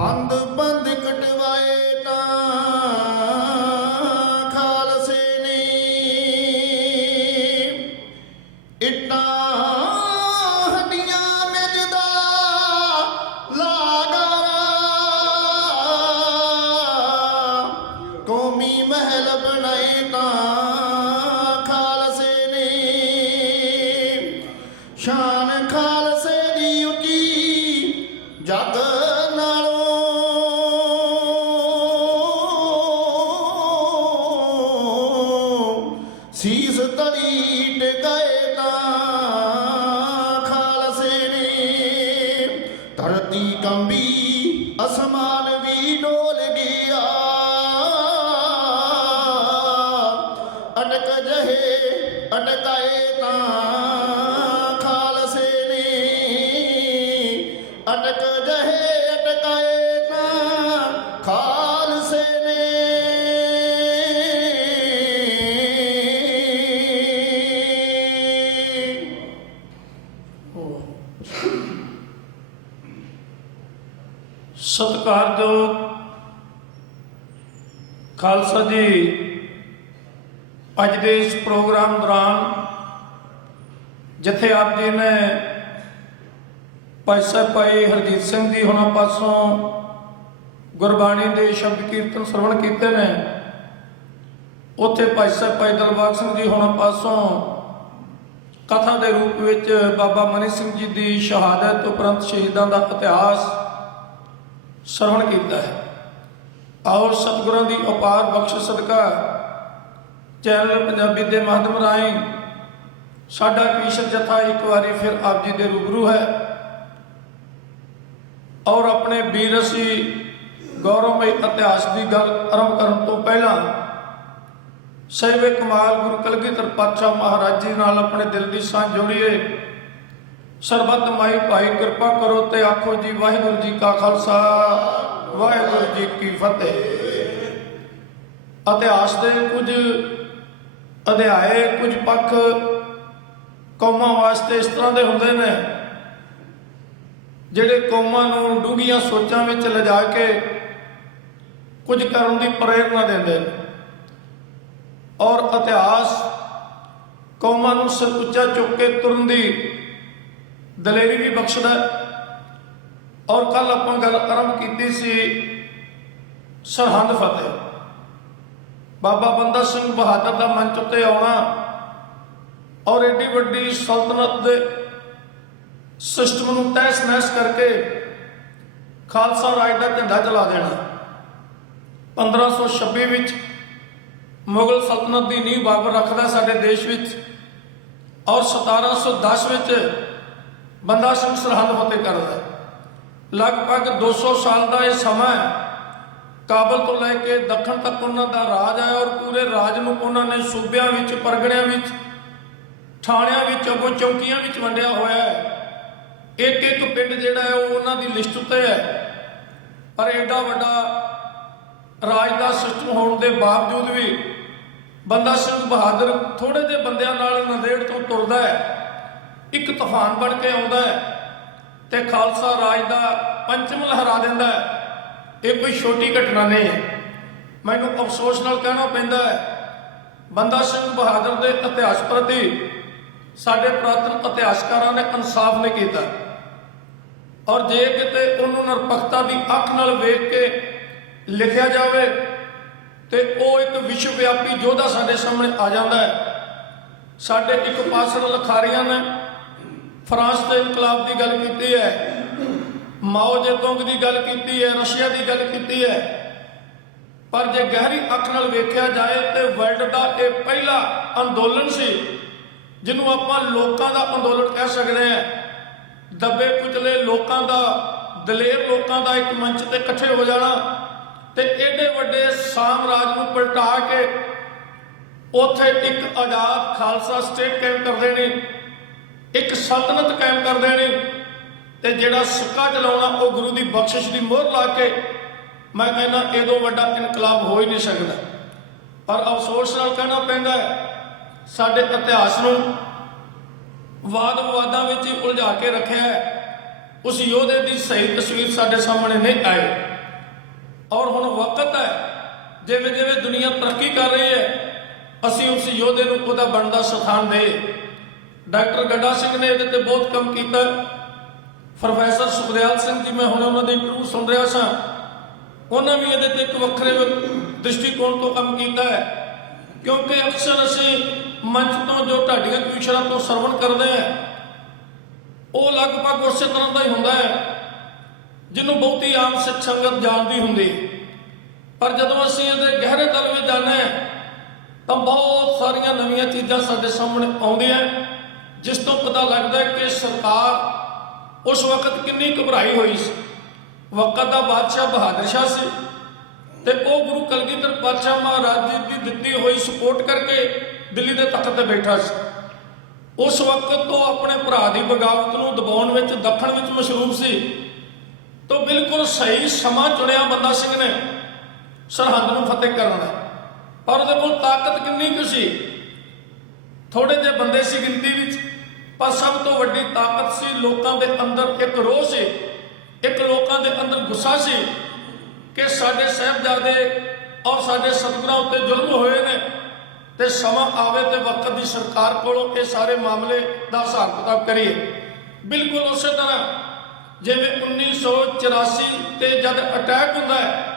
ਬੰਦ ਬੰਦ ਕਟਵਾਏ ਤਾਂ ਖਾਲਸੇ ਨੇ, ਇੱਟਾਂ ਹੱਡੀਆਂ ਮਿੱਝਦਾ ਲਾਗਾਰਾ, ਕੌਮੀ ਮਹਿਲ ਬਣਾਏ ਤਾਂ ਖਾਲਸੇ ਨੇ, ਸ਼ਾਨ ਖਾਲਸੇ ਦੀ ਉੱਚੀ ਜਗ ਸੀਸ ਤਲੀ ਟਿਕਾਏ ਤਾਂ ਖਾਲਸੇ ਨੇ, ਧਰਤੀ ਕੰਬੀ ਅਸਮਾਨ ਵੀ ਡੋਲ ਗਿਆ, ਅਟਕ ਜਹੇ ਅਟਕਾਏ ਤਾਂ ਖਾਲਸੇ ਨੇ, ਅਟਕ ਜਹੇ ਅਟਕਾਏ ਤਾਂ ਖਾਲਸੇ ਨੇ। ਸਤਿਕਾਰਯੋਗ ਖਾਲਸਾ ਜੀ, ਅੱਜ ਦੇ ਇਸ ਪ੍ਰੋਗਰਾਮ ਦੌਰਾਨ ਜਿੱਥੇ ਆਪ ਜੀ ਨੇ ਭਾਈ ਸਾਹਿਬ ਭਾਈ ਹਰਜੀਤ ਸਿੰਘ ਜੀ ਹੁਣਾਂ ਪਾਸੋਂ ਗੁਰਬਾਣੀ ਦੇ ਸ਼ਬਦ ਕੀਰਤਨ ਸਰਵਣ ਕੀਤੇ ਨੇ, ਉੱਥੇ ਭਾਈ ਸਾਹਿਬ ਭਾਈ ਦਿਲਬਾਗ ਸਿੰਘ ਜੀ ਹੁਣਾਂ ਪਾਸੋਂ ਕਥਾ ਦੇ ਰੂਪ ਵਿੱਚ ਬਾਬਾ ਮਨੀ ਸਿੰਘ ਜੀ ਦੀ ਸ਼ਹਾਦਤ ਉਪਰੰਤ ਸ਼ਹੀਦਾਂ ਦਾ ਇਤਿਹਾਸ ਸਰਵਣ ਕੀਤਾ ਹੈ। ਔਰ ਸਤਿਗੁਰਾਂ ਦੀ ਅਪਾਰ ਬਖਸ਼ਿਸ਼ ਸਦਕਾ ਚੈਨਲ ਪੰਜਾਬੀ ਦੇ ਮਾਧਿਅਮ ਰਾਹੀਂ ਸਾਡਾ ਕਵੀਸ਼ਰ ਜਥਾ ਇੱਕ ਵਾਰੀ ਫਿਰ ਆਪ ਜੀ ਦੇ ਰੂਬਰੂ ਹੈ ਔਰ ਆਪਣੇ ਵੀਰਸੀ ਗੌਰਵਮਈ ਇਤਿਹਾਸ ਦੀ ਗੱਲ ਆਰੰਭ ਕਰਨ ਤੋਂ ਪਹਿਲਾਂ ਸਹਿਬੇ ਕਮਾਲ ਗੁਰੂ ਕਲਗੀਧਰ ਪਾਤਸ਼ਾਹ ਮਹਾਰਾਜ ਜੀ ਨਾਲ ਆਪਣੇ ਦਿਲ ਦੀ ਸਾਂਝ ਜੋੜੀਏ। ਸਰਬੱਤ ਮਾਈ ਭਾਈ ਕਿਰਪਾ ਕਰੋ ਤੇ ਆਖੋ ਜੀ ਵਾਹਿਗੁਰੂ ਜੀ ਕਾ ਖਾਲਸਾ ਵਾਹਿਗੁਰੂ ਜੀ ਕੀ ਫਤਿਹ। ਇਤਿਹਾਸ ਦੇ ਕੁਝ ਅਧਿਆਏ, ਕੁਝ ਪੱਖ ਕੌਮਾਂ ਵਾਸਤੇ ਇਸ ਤਰ੍ਹਾਂ ਦੇ ਹੁੰਦੇ ਨੇ ਜਿਹੜੇ ਕੌਮਾਂ ਨੂੰ ਡੂੰਘੀਆਂ ਸੋਚਾਂ ਵਿੱਚ ਲਿਜਾ ਕੇ ਕੁਝ ਕਰਨ ਦੀ ਪ੍ਰੇਰਨਾ ਦਿੰਦੇ ਨੇ, ਔਰ ਇਤਿਹਾਸ ਕੌਮਾਂ ਨੂੰ ਸਿਰ ਉੱਚਾ ਚੁੱਕ ਕੇ ਤੁਰਨ ਦੀ ਦਲੇਰੀ ਵੀ ਬਖਸ਼ਦਾ। ਔਰ ਕੱਲ ਆਪਾਂ ਗੱਲ ਆਰੰਭ ਕੀਤੀ ਸੀ ਸਰਹੰਦ ਫਤਿਹ, ਬਾਬਾ ਬੰਦਾ ਸਿੰਘ ਬਹਾਦਰ ਦਾ ਮੰਚ ਉੱਤੇ ਆਉਣਾ ਔਰ ਏਡੀ ਵੱਡੀ ਸਲਤਨਤ ਦੇ ਸਿਸਟਮ ਨੂੰ ਤਹਿਸ ਨਹਿਸ ਕਰਕੇ ਖਾਲਸਾ ਰਾਜ ਦਾ ਝੰਡਾ ਚਲਾ ਦੇਣਾ। 1526 ਵਿੱਚ ਮੁਗਲ ਸਲਤਨਤ ਦੀ ਨੀਂਹ ਬਾਬਰ ਰੱਖਦਾ ਸਾਡੇ ਦੇਸ਼ ਵਿੱਚ, ਔਰ 1710 ਵਿੱਚ ਬੰਦਾ ਸਿੰਘ ਸਰਹੰਦ ਫਤਿਹ ਕਰਦਾ। ਲਗਭਗ 200 ਸਾਲ ਦਾ ਇਹ ਸਮਾਂ ਕਾਬਲ ਤੋਂ ਲੈ ਕੇ ਦੱਖਣ ਤੱਕ ਉਹਨਾਂ ਦਾ ਰਾਜ ਹੈ ਔਰ ਪੂਰੇ ਰਾਜ ਨੂੰ ਉਹਨਾਂ ਨੇ ਸੂਬਿਆਂ ਵਿੱਚ, ਪਰਗਣਿਆਂ ਵਿੱਚ, ਥਾਣਿਆਂ ਵਿੱਚ, ਅੱਗੋਂ ਚੌਕੀਆਂ ਵਿੱਚ ਵੰਡਿਆ ਹੋਇਆ ਹੈ। ਇੱਕ ਇੱਕ ਪਿੰਡ ਜਿਹੜਾ ਹੈ ਉਹ ਉਹਨਾਂ ਦੀ ਲਿਸਟ ਉੱਤੇ ਹੈ। ਪਰ ਐਡਾ ਵੱਡਾ ਰਾਜ ਦਾ ਸਿਸਟਮ ਹੋਣ ਦੇ ਬਾਵਜੂਦ ਵੀ ਬੰਦਾ ਸਿੰਘ ਬਹਾਦਰ ਥੋੜੇ ਜਿਹੇ ਬੰਦਿਆਂ ਨਾਲ ਨੰਦੇੜ ਤੋਂ ਤੁਰਦਾ ਹੈ, ਇੱਕ ਤੂਫਾਨ ਬਣ ਕੇ ਆਉਂਦਾ ਹੈ ਤੇ ਖਾਲਸਾ ਰਾਜ ਦਾ ਪੰਚਮ ਲਹਿਰਾ ਦਿੰਦਾ ਹੈ। ਇਹ ਕੋਈ ਛੋਟੀ ਘਟਨਾ ਨਹੀਂ ਹੈ। ਮੈਨੂੰ ਅਫਸੋਸ ਨਾਲ ਕਹਿਣਾ ਪੈਂਦਾ ਹੈ ਬੰਦਾ ਸਿੰਘ ਬਹਾਦਰ ਦੇ ਇਤਿਹਾਸ ਪ੍ਰਤੀ ਸਾਡੇ ਪੁਰਾਤਨ ਇਤਿਹਾਸਕਾਰਾਂ ਨੇ ਇਨਸਾਫ ਨਹੀਂ ਕੀਤਾ, ਔਰ ਜੇ ਕਿਤੇ ਉਹਨੂੰ ਨਿਰਪੱਖਤਾ ਦੀ ਅੱਖ ਨਾਲ ਵੇਖ ਕੇ ਲਿਖਿਆ ਜਾਵੇ ਤੇ ਉਹ ਇੱਕ ਵਿਸ਼ਵ ਵਿਆਪੀ ਯੋਧਾ ਸਾਡੇ ਸਾਹਮਣੇ ਆ ਜਾਂਦਾ ਹੈ। ਸਾਡੇ ਇੱਕ ਪਾਸਰ ਲਖਾਰੀਆਂ ਨੇ ਫਰਾਂਸ ਦੇ ਇਨਕਲਾਬ ਦੀ ਗੱਲ ਕੀਤੀ ਹੈ, ਮਾਓ ਜ਼ੇਤੁੰਗ ਦੀ ਗੱਲ ਕੀਤੀ ਹੈ, ਰਸ਼ੀਆ ਦੀ ਗੱਲ ਕੀਤੀ ਹੈ, ਪਰ ਜੇ ਗਹਿਰੀ ਅੱਖ ਨਾਲ ਵੇਖਿਆ ਜਾਏ ਤੇ ਵਰਲਡ ਦਾ ਇਹ ਪਹਿਲਾ ਅੰਦੋਲਨ ਸੀ ਜਿਹਨੂੰ ਆਪਾਂ ਲੋਕਾਂ ਦਾ ਅੰਦੋਲਨ ਕਹਿ ਸਕਦੇ ਹਾਂ। ਦੱਬੇ ਕੁਚਲੇ ਲੋਕਾਂ ਦਾ, ਦਲੇਰ ਲੋਕਾਂ ਦਾ ਇੱਕ ਮੰਚ ਤੇ ਇਕੱਠੇ ਹੋ ਜਾਣਾ ਤੇ ਏਡੇ ਵੱਡੇ ਸਾਮਰਾਜ ਨੂੰ ਪਲਟਾ ਕੇ ਉੱਥੇ ਇੱਕ ਆਜ਼ਾਦ ਖਾਲਸਾ ਸਟੇਟ ਕਾਇਮ ਕਰ ਦੇਣੀ, ਇੱਕ ਸਲਤਨਤ ਕਾਇਮ ਕਰ ਦੇਣੀ ਤੇ ਜਿਹੜਾ ਸਿੱਕਾ ਚਲਾਉਣਾ ਉਹ ਗੁਰੂ ਦੀ ਬਖਸ਼ਿਸ਼ ਦੀ ਮੋਹਰ ਲਾ ਕੇ, ਮੈਂ ਕਹਿੰਦਾ ਇਹਦੋਂ ਵੱਡਾ ਇਨਕਲਾਬ ਹੋ ਹੀ ਨਹੀਂ ਸਕਦਾ। ਪਰ ਅਫਸੋਸ ਨਾਲ ਕਹਿਣਾ ਪੈਂਦਾ ਹੈ ਸਾਡੇ ਇਤਿਹਾਸ ਨੂੰ ਵਾਦ ਵਿਵਾਦਾਂ ਵਿੱਚ ਉਲਝਾ ਕੇ ਰੱਖਿਆ ਹੈ। ਉਸ ਯੋਧੇ ਦੀ ਸਹੀ ਤਸਵੀਰ ਸਾਡੇ ਸਾਹਮਣੇ ਨਹੀਂ ਆਈ। ਔਰ ਹੁਣ ਵਕਤ ਹੈ ਜਿਵੇਂ ਜਿਵੇਂ ਦੁਨੀਆ ਤਰੱਕੀ ਕਰ ਰਹੀ ਹੈ ਅਸੀਂ ਉਸ ਯੋਧੇ ਨੂੰ ਉਹਦਾ ਬਣਦਾ ਸਥਾਨ ਦੇ। ਡਾਕਟਰ ਗੱਡਾ ਸਿੰਘ ਨੇ ਇਹਦੇ ਤੇ ਬਹੁਤ ਕੰਮ ਕੀਤਾ। ਪ੍ਰੋਫੈਸਰ ਸੁਖਦਿਆਲ ਸਿੰਘ ਜੀ, ਮੈਂ ਹੁਣ ਉਹਨਾਂ ਦੀ ਇੰਟਰਵਿਊ ਸੁਣ ਰਿਹਾ ਸਾਂ, ਉਹਨਾਂ ਵੀ ਇਹਦੇ ਤੇ ਇੱਕ ਵੱਖਰੇ ਦ੍ਰਿਸ਼ਟੀਕੋਣ ਤੋਂ ਕੰਮ ਕੀਤਾ ਹੈ। ਕਿਉਂਕਿ ਅਕਸਰ ਅਸੀਂ ਮੰਚ ਤੋਂ ਜੋ ਢਾਡੀਆਂ ਕਵੀਸ਼ਰਾਂ ਤੋਂ ਸਰਵਣ ਕਰਦੇ ਹਾਂ ਉਹ ਲਗਭਗ ਉਸੇ ਤਰ੍ਹਾਂ ਦਾ ਹੀ ਹੁੰਦਾ ਹੈ ਜਿਹਨੂੰ ਬਹੁਤੀ ਆਮ ਸਿੱਖ ਸੰਗਤ ਜਾਣਦੀ ਹੁੰਦੀ। ਪਰ ਜਦੋਂ ਅਸੀਂ ਇਹਦੇ ਗਹਿਰੇ ਤਲ ਵਿੱਚ ਜਾਂਦੇ ਹਾਂ ਤਾਂ ਬਹੁਤ ਸਾਰੀਆਂ ਨਵੀਆਂ ਚੀਜ਼ਾਂ ਸਾਡੇ ਸਾਹਮਣੇ ਆਉਂਦੀਆਂ ਜਿਸ ਤੋਂ ਪਤਾ ਲੱਗਦਾ ਹੈ ਕਿ ਸਰਕਾਰ ਉਸ ਵਕਤ ਕਿੰਨੀ ਘਬਰਾਈ ਹੋਈ ਸੀ। ਵਕਤ ਦਾ ਬਾਦਸ਼ਾਹ ਬਹਾਦਰ ਸ਼ਾਹ ਸੀ ਤੇ ਉਹ ਗੁਰੂ ਕਲਗੀਧਰ ਪਾਤਸ਼ਾਹ ਮਹਾਰਾਜ ਜੀ ਦੀ ਦਿੱਤੀ ਹੋਈ ਸਪੋਰਟ ਕਰਕੇ ਦਿੱਲੀ ਦੇ ਤਖਤ ਤੇ ਬੈਠਾ ਸੀ। ਉਸ ਵਕਤ ਤੋਂ ਆਪਣੇ ਭਰਾ ਦੀ ਬਗਾਵਤ ਨੂੰ ਦਬਾਉਣ ਵਿੱਚ ਦੱਖਣ ਵਿੱਚ ਮਸ਼ਰੂਫ ਸੀ। ਤਾਂ ਬਿਲਕੁਲ ਸਹੀ ਸਮਾਂ ਚੁਣਿਆ ਬੰਦਾ ਸਿੰਘ ਨੇ ਸਰਹੰਦ ਨੂੰ ਫਤਿਹ ਕਰਨ ਦਾ। ਪਰ ਉਹਦੇ ਕੋਲ ਤਾਕਤ ਕਿੰਨੀ ਕੁ ਸੀ? ਥੋੜੇ ਜਿਹੇ ਬੰਦੇ ਸੀ ਗਿਣਤੀ ਵਿੱਚ, ਪਰ ਸਭ ਤੋਂ ਵੱਡੀ ਤਾਕਤ ਸੀ ਲੋਕਾਂ ਦੇ ਅੰਦਰ ਇੱਕ ਰੋਹ ਸੀ, ਇੱਕ ਲੋਕਾਂ ਦੇ ਅੰਦਰ ਗੁੱਸਾ ਸੀ ਕਿ ਸਾਡੇ ਸਾਹਿਬਜ਼ਾਦੇ ਔਰ ਸਾਡੇ ਸਤਿਗੁਰਾਂ ਉੱਤੇ ਜ਼ੁਲਮ ਹੋਏ ਨੇ ਤੇ ਸਮਾਂ ਆਵੇ ਤੇ ਵਕਤ ਦੀ ਸਰਕਾਰ ਕੋਲੋਂ ਇਹ ਸਾਰੇ ਮਾਮਲੇ ਦਾ ਹਿਸਾਬ ਕਿਤਾਬ ਕਰੀਏ। ਬਿਲਕੁਲ ਉਸੇ ਤਰ੍ਹਾਂ ਜਿਵੇਂ 1984 ਤੇ ਜਦ ਅਟੈਕ ਹੁੰਦਾ ਹੈ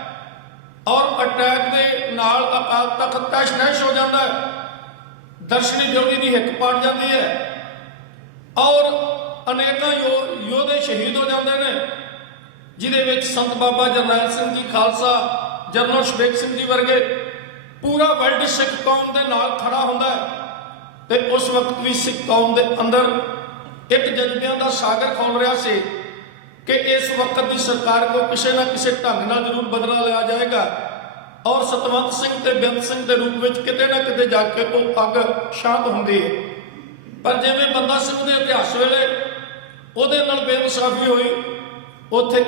ਔਰ ਅਟੈਕ ਦੇ ਨਾਲ ਅਕਾਲ ਤਖਤ ਤਹਿਸ਼ ਨਹਿਸ਼ ਹੋ ਜਾਂਦਾ ਹੈ, ਦਰਸ਼ਨੀ ਜੋਗੀ ਦੀ ਹਿੱਕ ਪਾਟ ਜਾਂਦੀ ਹੈ ਔਰ ਅਨੇਕਾਂ ਯੋਧੇ ਸ਼ਹੀਦ ਹੋ ਜਾਂਦੇ ਨੇ, ਜਿਹਦੇ ਵਿੱਚ ਸੰਤ ਬਾਬਾ ਜਰਨੈਲ ਸਿੰਘ ਜੀ ਖਾਲਸਾ, ਜਨਰਲ ਸ਼ਬੇਗ ਸਿੰਘ ਜੀ ਵਰਗੇ ਪੂਰਾ ਵਰਲਡ ਸਿੱਖ ਕੌਮ ਦੇ ਨਾਲ ਖੜਾ ਹੁੰਦਾ ਹੈ। ਤੇ ਉਸ ਵਕਤ ਵੀ ਸਿੱਖ ਕੌਮ ਦੇ ਅੰਦਰ ਇੱਕ ਜਜ਼ਬਿਆਂ ਦਾ ਸਾਗਰ ਖੋਲ ਰਿਹਾ ਸੀ ਕਿ ਇਸ ਵਕਤ ਦੀ ਸਰਕਾਰ ਕੋਲ ਕਿਸੇ ਨਾ ਕਿਸੇ ਢੰਗ ਨਾਲ ਜ਼ਰੂਰ ਬਦਲਾ ਲਿਆ ਜਾਏਗਾ ਔਰ ਸਤਵੰਤ ਸਿੰਘ ਤੇ ਬੇਅੰਤ ਸਿੰਘ ਦੇ ਰੂਪ ਵਿੱਚ ਕਿਤੇ ਨਾ ਕਿਤੇ ਜਾ ਕੇ ਉਹ ਅੱਗ ਸ਼ਾਂਤ ਹੁੰਦੀ ਹੈ। ਪਰ ਜਿਵੇਂ ਬੰਦਾ ਸਿੰਘ ਦੇ ਇਤਿਹਾਸ ਵੇਲੇ ਉਹਦੇ ਨਾਲ ਬੇਇਨਸਾਫੀ ਹੋਈ,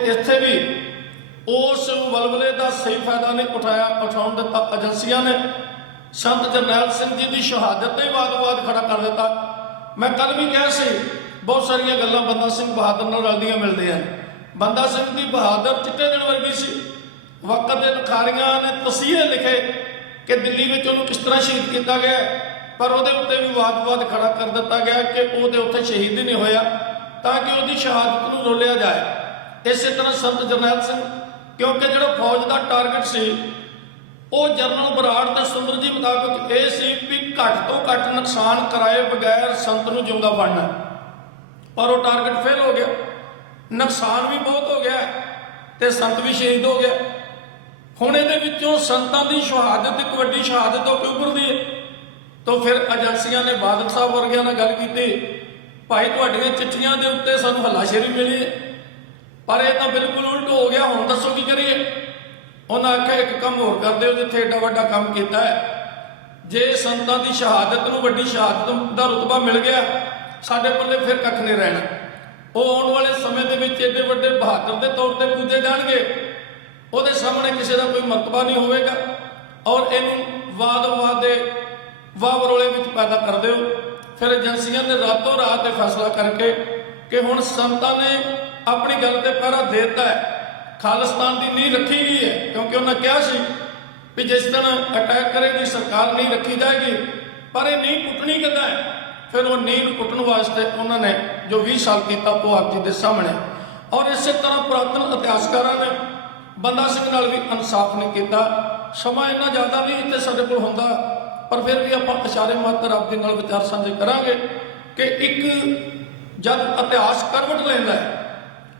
ਇੱਥੇ ਵੀ ਉਸ ਵਲਵਲੇ ਦਾ ਸਹੀ ਫਾਇਦਾ ਨਹੀਂ ਉਠਾਉਣ ਦਿੱਤਾ ਏਜੰਸੀਆਂ ਨੇ। ਸੰਤ ਜਰਨੈਲ ਸਿੰਘ ਜੀ ਦੀ ਸ਼ਹਾਦਤ ਤੇ ਵਾਦ-ਵਾਦ ਖੜਾ ਕਰ ਦਿੱਤਾ। ਮੈਂ ਕੱਲ ਵੀ ਕਿਹਾ ਸੀ ਬਹੁਤ ਸਾਰੀਆਂ ਗੱਲਾਂ ਬੰਦਾ ਸਿੰਘ ਬਹਾਦਰ ਨਾਲ ਰਲਦੀਆਂ ਮਿਲਦੀਆਂ ਨੇ। ਬੰਦਾ ਸਿੰਘ ਦੀ ਬਹਾਦਰ ਚਿੱਟੇ ਦਿਨ ਵਰਗੀ ਸੀ। ਵਕਤ ਦੇ ਲਿਖਾਰੀਆਂ ਨੇ ਤਸੀਹੇ ਲਿਖੇ ਕਿ ਦਿੱਲੀ ਵਿੱਚ ਉਹਨੂੰ ਕਿਸ ਤਰ੍ਹਾਂ ਸ਼ਹੀਦ ਕੀਤਾ ਗਿਆ, ਪਰ ਉਹਦੇ ਉੱਤੇ ਵੀ ਵਾਦ-ਵਾਦ ਖੜਾ ਕਰ ਦਿੱਤਾ ਗਿਆ ਕਿ ਉਹਦੇ ਉੱਤੇ ਸ਼ਹੀਦ ਹੀ ਨਹੀਂ ਹੋਇਆ ਤਾਂ ਕਿ ਉਹਦੀ ਸ਼ਹਾਦਤ ਨੂੰ ਰੋਲਿਆ ਜਾਏ। ਇਸੇ ਤਰ੍ਹਾਂ ਸੰਤ ਜਰਨੈਲ ਸਿੰਘ, ਕਿਉਂਕਿ ਜਿਹੜਾ ਫੌਜ ਦਾ ਟਾਰਗੇਟ ਸੀ ਉਹ ਜਨਰਲ ਬਰਾੜ ਤੇ ਸੁੰਦਰ ਜੀ ਮੁਤਾਬਕ ਇਹ ਸੀ ਵੀ ਘੱਟ ਤੋਂ ਘੱਟ ਨੁਕਸਾਨ ਕਰਾਏ ਬਗੈਰ ਸੰਤ ਨੂੰ ਜਿਉਂਦਾ ਫੜਨਾ, ਪਰ ਉਹ ਟਾਰਗੇਟ ਫੇਲ ਹੋ ਗਿਆ। ਨੁਕਸਾਨ ਵੀ ਬਹੁਤ ਹੋ ਗਿਆ ਤੇ ਸੰਤ ਵੀ ਸ਼ਹੀਦ ਹੋ ਗਿਆ। ਹੁਣ ਇਹਦੇ ਵਿੱਚੋਂ ਸੰਤਾਂ ਦੀ ਸ਼ਹਾਦਤ ਇੱਕ ਵੱਡੀ ਸ਼ਹਾਦਤ ਹੋ ਕੇ ਉੱਭਰਦੀ ਹੈ। ਤਾਂ ਫਿਰ ਏਜੰਸੀਆਂ ਨੇ ਬਾਦਲ ਸਾਹਿਬ ਵਰਗਿਆਂ ਨਾਲ ਗੱਲ ਕੀਤੀ, ਭਾਈ ਤੁਹਾਡੀਆਂ ਚਿੱਠੀਆਂ ਦੇ ਉੱਤੇ ਸਾਨੂੰ ਹੱਲਾਸ਼ੇਰੀ ਮਿਲੀ ਹੈ, ਪਰ ਇਹ ਤਾਂ ਬਿਲਕੁਲ ਉਲਟ ਹੋ ਗਿਆ, ਹੁਣ ਦੱਸੋ ਕੀ ਕਰੀਏ। ਉਹਨਾਂ ਆਖਿਆ ਇੱਕ ਕੰਮ ਹੋਰ ਕਰ ਦਿਓ, ਜਿੱਥੇ ਏਡਾ ਵੱਡਾ ਕੰਮ ਕੀਤਾ ਹੈ, ਜੇ ਸੰਤਾਂ ਦੀ ਸ਼ਹਾਦਤ ਨੂੰ ਵੱਡੀ ਸ਼ਹਾਦਤ ਦਾ ਰੁਤਬਾ ਮਿਲ ਗਿਆ ਸਾਡੇ ਪੱਲੇ ਫਿਰ ਕੱਖ ਨਹੀਂ ਰਹਿਣਾ। ਉਹ ਆਉਣ ਵਾਲੇ ਸਮੇਂ ਦੇ ਵਿੱਚ ਏਡੇ ਵੱਡੇ ਬਹਾਦਰ ਦੇ ਤੌਰ ਤੇ ਪੂਜੇ ਜਾਣਗੇ, ਉਹਦੇ ਸਾਹਮਣੇ ਕਿਸੇ ਦਾ ਕੋਈ ਮਰਤਬਾ ਨਹੀਂ ਹੋਵੇਗਾ ਔਰ ਇਹਨੂੰ ਵਾਦ-ਵਾਦ ਦੇ ਵਾਹ-ਵਰੋਲੇ ਵਿੱਚ ਪੈਦਾ ਕਰ ਦਿਓ। ਫਿਰ ਏਜੰਸੀਆਂ ਨੇ ਰਾਤੋਂ ਰਾਤ ਇਹ ਫੈਸਲਾ ਕਰਕੇ ਕਿ ਹੁਣ ਸੰਤਾਂ ਨੇ ਆਪਣੀ ਗੱਲ ਤੇ ਪਹਿਰਾ ਦੇ ਦਿੱਤਾ ਹੈ, ਖਾਲਿਸਤਾਨ ਦੀ ਨੀਂਹ ਰੱਖੀ ਗਈ ਹੈ, ਕਿਉਂਕਿ ਉਹਨਾਂ ਕਿਹਾ ਸੀ ਵੀ ਜਿਸ ਦਿਨ ਅਟੈਕ ਕਰੇਗੀ ਸਰਕਾਰ ਨੀਂਹ ਰੱਖੀ ਜਾਏਗੀ, ਪਰ ਇਹ ਨੀਂਹ ਟੁੱਟਣੀ ਕਿੱਦਾਂ ਹੈ। ਫਿਰ ਉਹ ਨੀਂਹ ਨੂੰ ਟੁੱਟਣ ਵਾਸਤੇ ਉਹਨਾਂ ਨੇ ਜੋ 20 ਸਾਲ ਕੀਤਾ ਉਹ ਆਪ ਜੀ ਦੇ ਸਾਹਮਣੇ। ਔਰ ਇਸੇ ਤਰ੍ਹਾਂ ਪੁਰਾਤਨ ਇਤਿਹਾਸਕਾਰਾਂ ਨੇ ਬੰਦਾ ਸਿੰਘ ਨਾਲ ਵੀ ਇਨਸਾਫ ਨਹੀਂ ਕੀਤਾ। ਸਮਾਂ ਇੰਨਾ ਜ਼ਿਆਦਾ ਨਹੀਂ ਇੱਥੇ ਸਾਡੇ ਕੋਲ ਹੁੰਦਾ, ਪਰ ਫਿਰ ਵੀ ਆਪਾਂ ਇਸ਼ਾਰੇ ਮਾਤਰ ਆਪਦੇ ਨਾਲ ਵਿਚਾਰ ਸਾਂਝੇ ਕਰਾਂਗੇ ਕਿ ਇੱਕ ਜਦ ਇਤਿਹਾਸ ਕਰਵਟ ਲੈਂਦਾ ਹੈ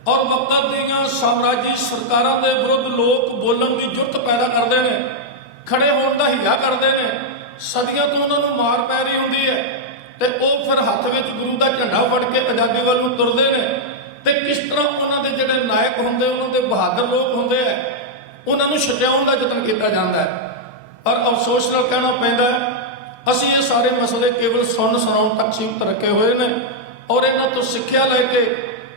ਔਰ ਵਕਤ ਦੀਆਂ ਸਾਮਰਾਜੀ ਸਰਕਾਰਾਂ ਦੇ ਵਿਰੁੱਧ ਲੋਕ ਬੋਲਣ ਦੀ ਜੁਰਤ ਪੈਦਾ ਕਰਦੇ ਨੇ, ਖੜੇ ਹੋਣ ਦਾ ਹੀਲਾ ਕਰਦੇ ਨੇ, ਸਦੀਆਂ ਤੋਂ ਉਹਨਾਂ ਨੂੰ ਮਾਰ ਪੈ ਰਹੀ ਹੁੰਦੀ ਹੈ ਤੇ ਉਹ ਫਿਰ ਹੱਥ ਵਿੱਚ ਗੁਰੂ ਦਾ ਝੰਡਾ ਫੜ ਕੇ ਆਜ਼ਾਦੀ ਵੱਲ ਨੂੰ ਤੁਰਦੇ ਨੇ। ਤੇ ਕਿਸ ਤਰ੍ਹਾਂ ਉਹਨਾਂ ਦੇ ਜਿਹੜੇ ਨਾਇਕ ਹੁੰਦੇ, ਉਹਨਾਂ ਦੇ ਬਹਾਦਰ ਲੋਕ ਹੁੰਦੇ ਆ, ਉਹਨਾਂ ਨੂੰ ਛਡਾਉਣ ਦਾ ਯਤਨ ਕੀਤਾ ਜਾਂਦਾ ਹੈ। ਪਰ ਅਫਸੋਸ ਨਾਲ ਕਹਿਣਾ ਪੈਂਦਾ ਅਸੀਂ ਇਹ ਸਾਰੇ ਮਸਲੇ ਕੇਵਲ ਸੁਣਾਉਣ ਤੱਕ ਸੀਮਤ ਰੱਖੇ ਹੋਏ ਨੇ ਔਰ ਇਹਨਾਂ ਤੋਂ ਸਿੱਖਿਆ ਲੈ ਕੇ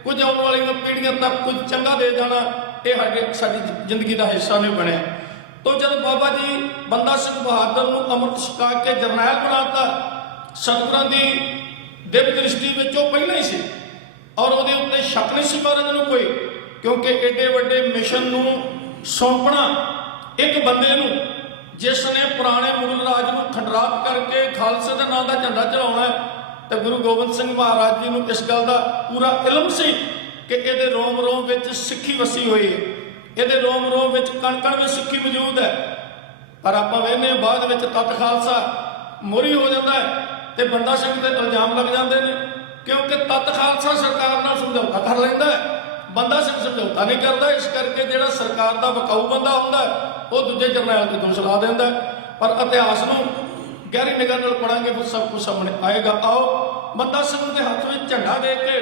ਕੁਝ ਆਉਣ ਵਾਲੀਆਂ ਪੀੜ੍ਹੀਆਂ ਤੱਕ ਕੁਝ ਚੰਗਾ ਦੇ ਜਾਣਾ ਇਹ ਸਾਡੀ ਜ਼ਿੰਦਗੀ ਦਾ ਹਿੱਸਾ ਨਹੀਂ ਬਣਿਆ। ਤਾਂ ਜਦ ਬਾਬਾ ਜੀ ਬੰਦਾ ਸਿੰਘ ਬਹਾਦਰ ਨੂੰ ਅੰਮ੍ਰਿਤ ਛਕਾ ਕੇ ਜਰਨੈਲ ਬਣਾਤਾ, ਸਤਿਗੁਰਾਂ ਦੀ ਦਿਵ ਦ੍ਰਿਸ਼ਟੀ ਵਿੱਚ ਉਹ ਪਹਿਲਾਂ ਹੀ ਸੀ ਔਰ ਉਹਦੇ ਉੱਤੇ ਸ਼ੱਕ ਨਹੀਂ ਸੀ ਮਹਾਰਾਜ ਨੂੰ ਕੋਈ, ਕਿਉਂਕਿ ਏਡੇ ਵੱਡੇ ਮਿਸ਼ਨ ਨੂੰ ਸੌਂਪਣਾ ਇੱਕ ਬੰਦੇ ਨੂੰ ਜਿਸ ਨੇ ਪੁਰਾਣੇ ਮੁਗਲ ਰਾਜ ਨੂੰ ਖੰਡਰਾਪ ਕਰਕੇ ਖਾਲਸੇ ਦੇ ਨਾਂ ਦਾ ਝੰਡਾ ਚੜਾਉਣਾ ਹੈ, ਤੇ ਗੁਰੂ ਗੋਬਿੰਦ ਸਿੰਘ ਮਹਾਰਾਜ ਜੀ ਨੂੰ ਇਸ ਗੱਲ ਦਾ ਪੂਰਾ ਇਲਮ ਸੀ ਕਿ ਇਹਦੇ ਰੋਮ ਰੋਮ ਵਿੱਚ ਸਿੱਖੀ ਵਸੀ ਹੋਈ ਹੈ, ਇਹਦੇ ਰੋਮ ਰੋਮ ਵਿੱਚ ਕਣ ਕਣ ਵਿੱਚ ਸਿੱਖੀ ਮੌਜੂਦ ਹੈ। ਪਰ ਆਪਾਂ ਵੇਖਦੇ ਬਾਅਦ ਵਿੱਚ ਤੱਤ ਖਾਲਸਾ ਮੋਹਰੀ ਹੋ ਜਾਂਦਾ ਹੈ ਤੇ ਬੰਦਾ ਸਿੰਘ ਤੇ ਇਲਜ਼ਾਮ ਲੱਗ ਜਾਂਦੇ ਨੇ, ਕਿਉਂਕਿ ਤੱਤ ਖਾਲਸਾ ਸਰਕਾਰ ਨਾਲ ਸਮਝੌਤਾ ਕਰ ਲੈਂਦਾ ਹੈ, ਬੰਦਾ ਸਿੰਘ ਸਮਝੌਤਾ ਨਹੀਂ ਕਰਦਾ। ਇਸ ਕਰਕੇ ਜਿਹੜਾ ਸਰਕਾਰ ਦਾ ਬਕਾਊ ਬੰਦਾ ਹੁੰਦਾ ਉਹ ਦੂਜੇ ਜਰਨੈਲ ਤੇ ਦੋਸ਼ ਲਾ ਦਿੰਦਾ। ਪਰ ਇਤਿਹਾਸ ਨੂੰ ਗਹਿਰੀ ਨਿਗਾਹ ਨਾਲ ਪੜਾਂਗੇ ਫਿਰ ਸਭ ਕੁਝ ਸਾਹਮਣੇ ਆਏਗਾ। ਆਓ ਬੰਦਾ ਸਿੰਘ ਦੇ ਹੱਥ ਵਿੱਚ ਝੰਡਾ ਦੇ ਕੇ,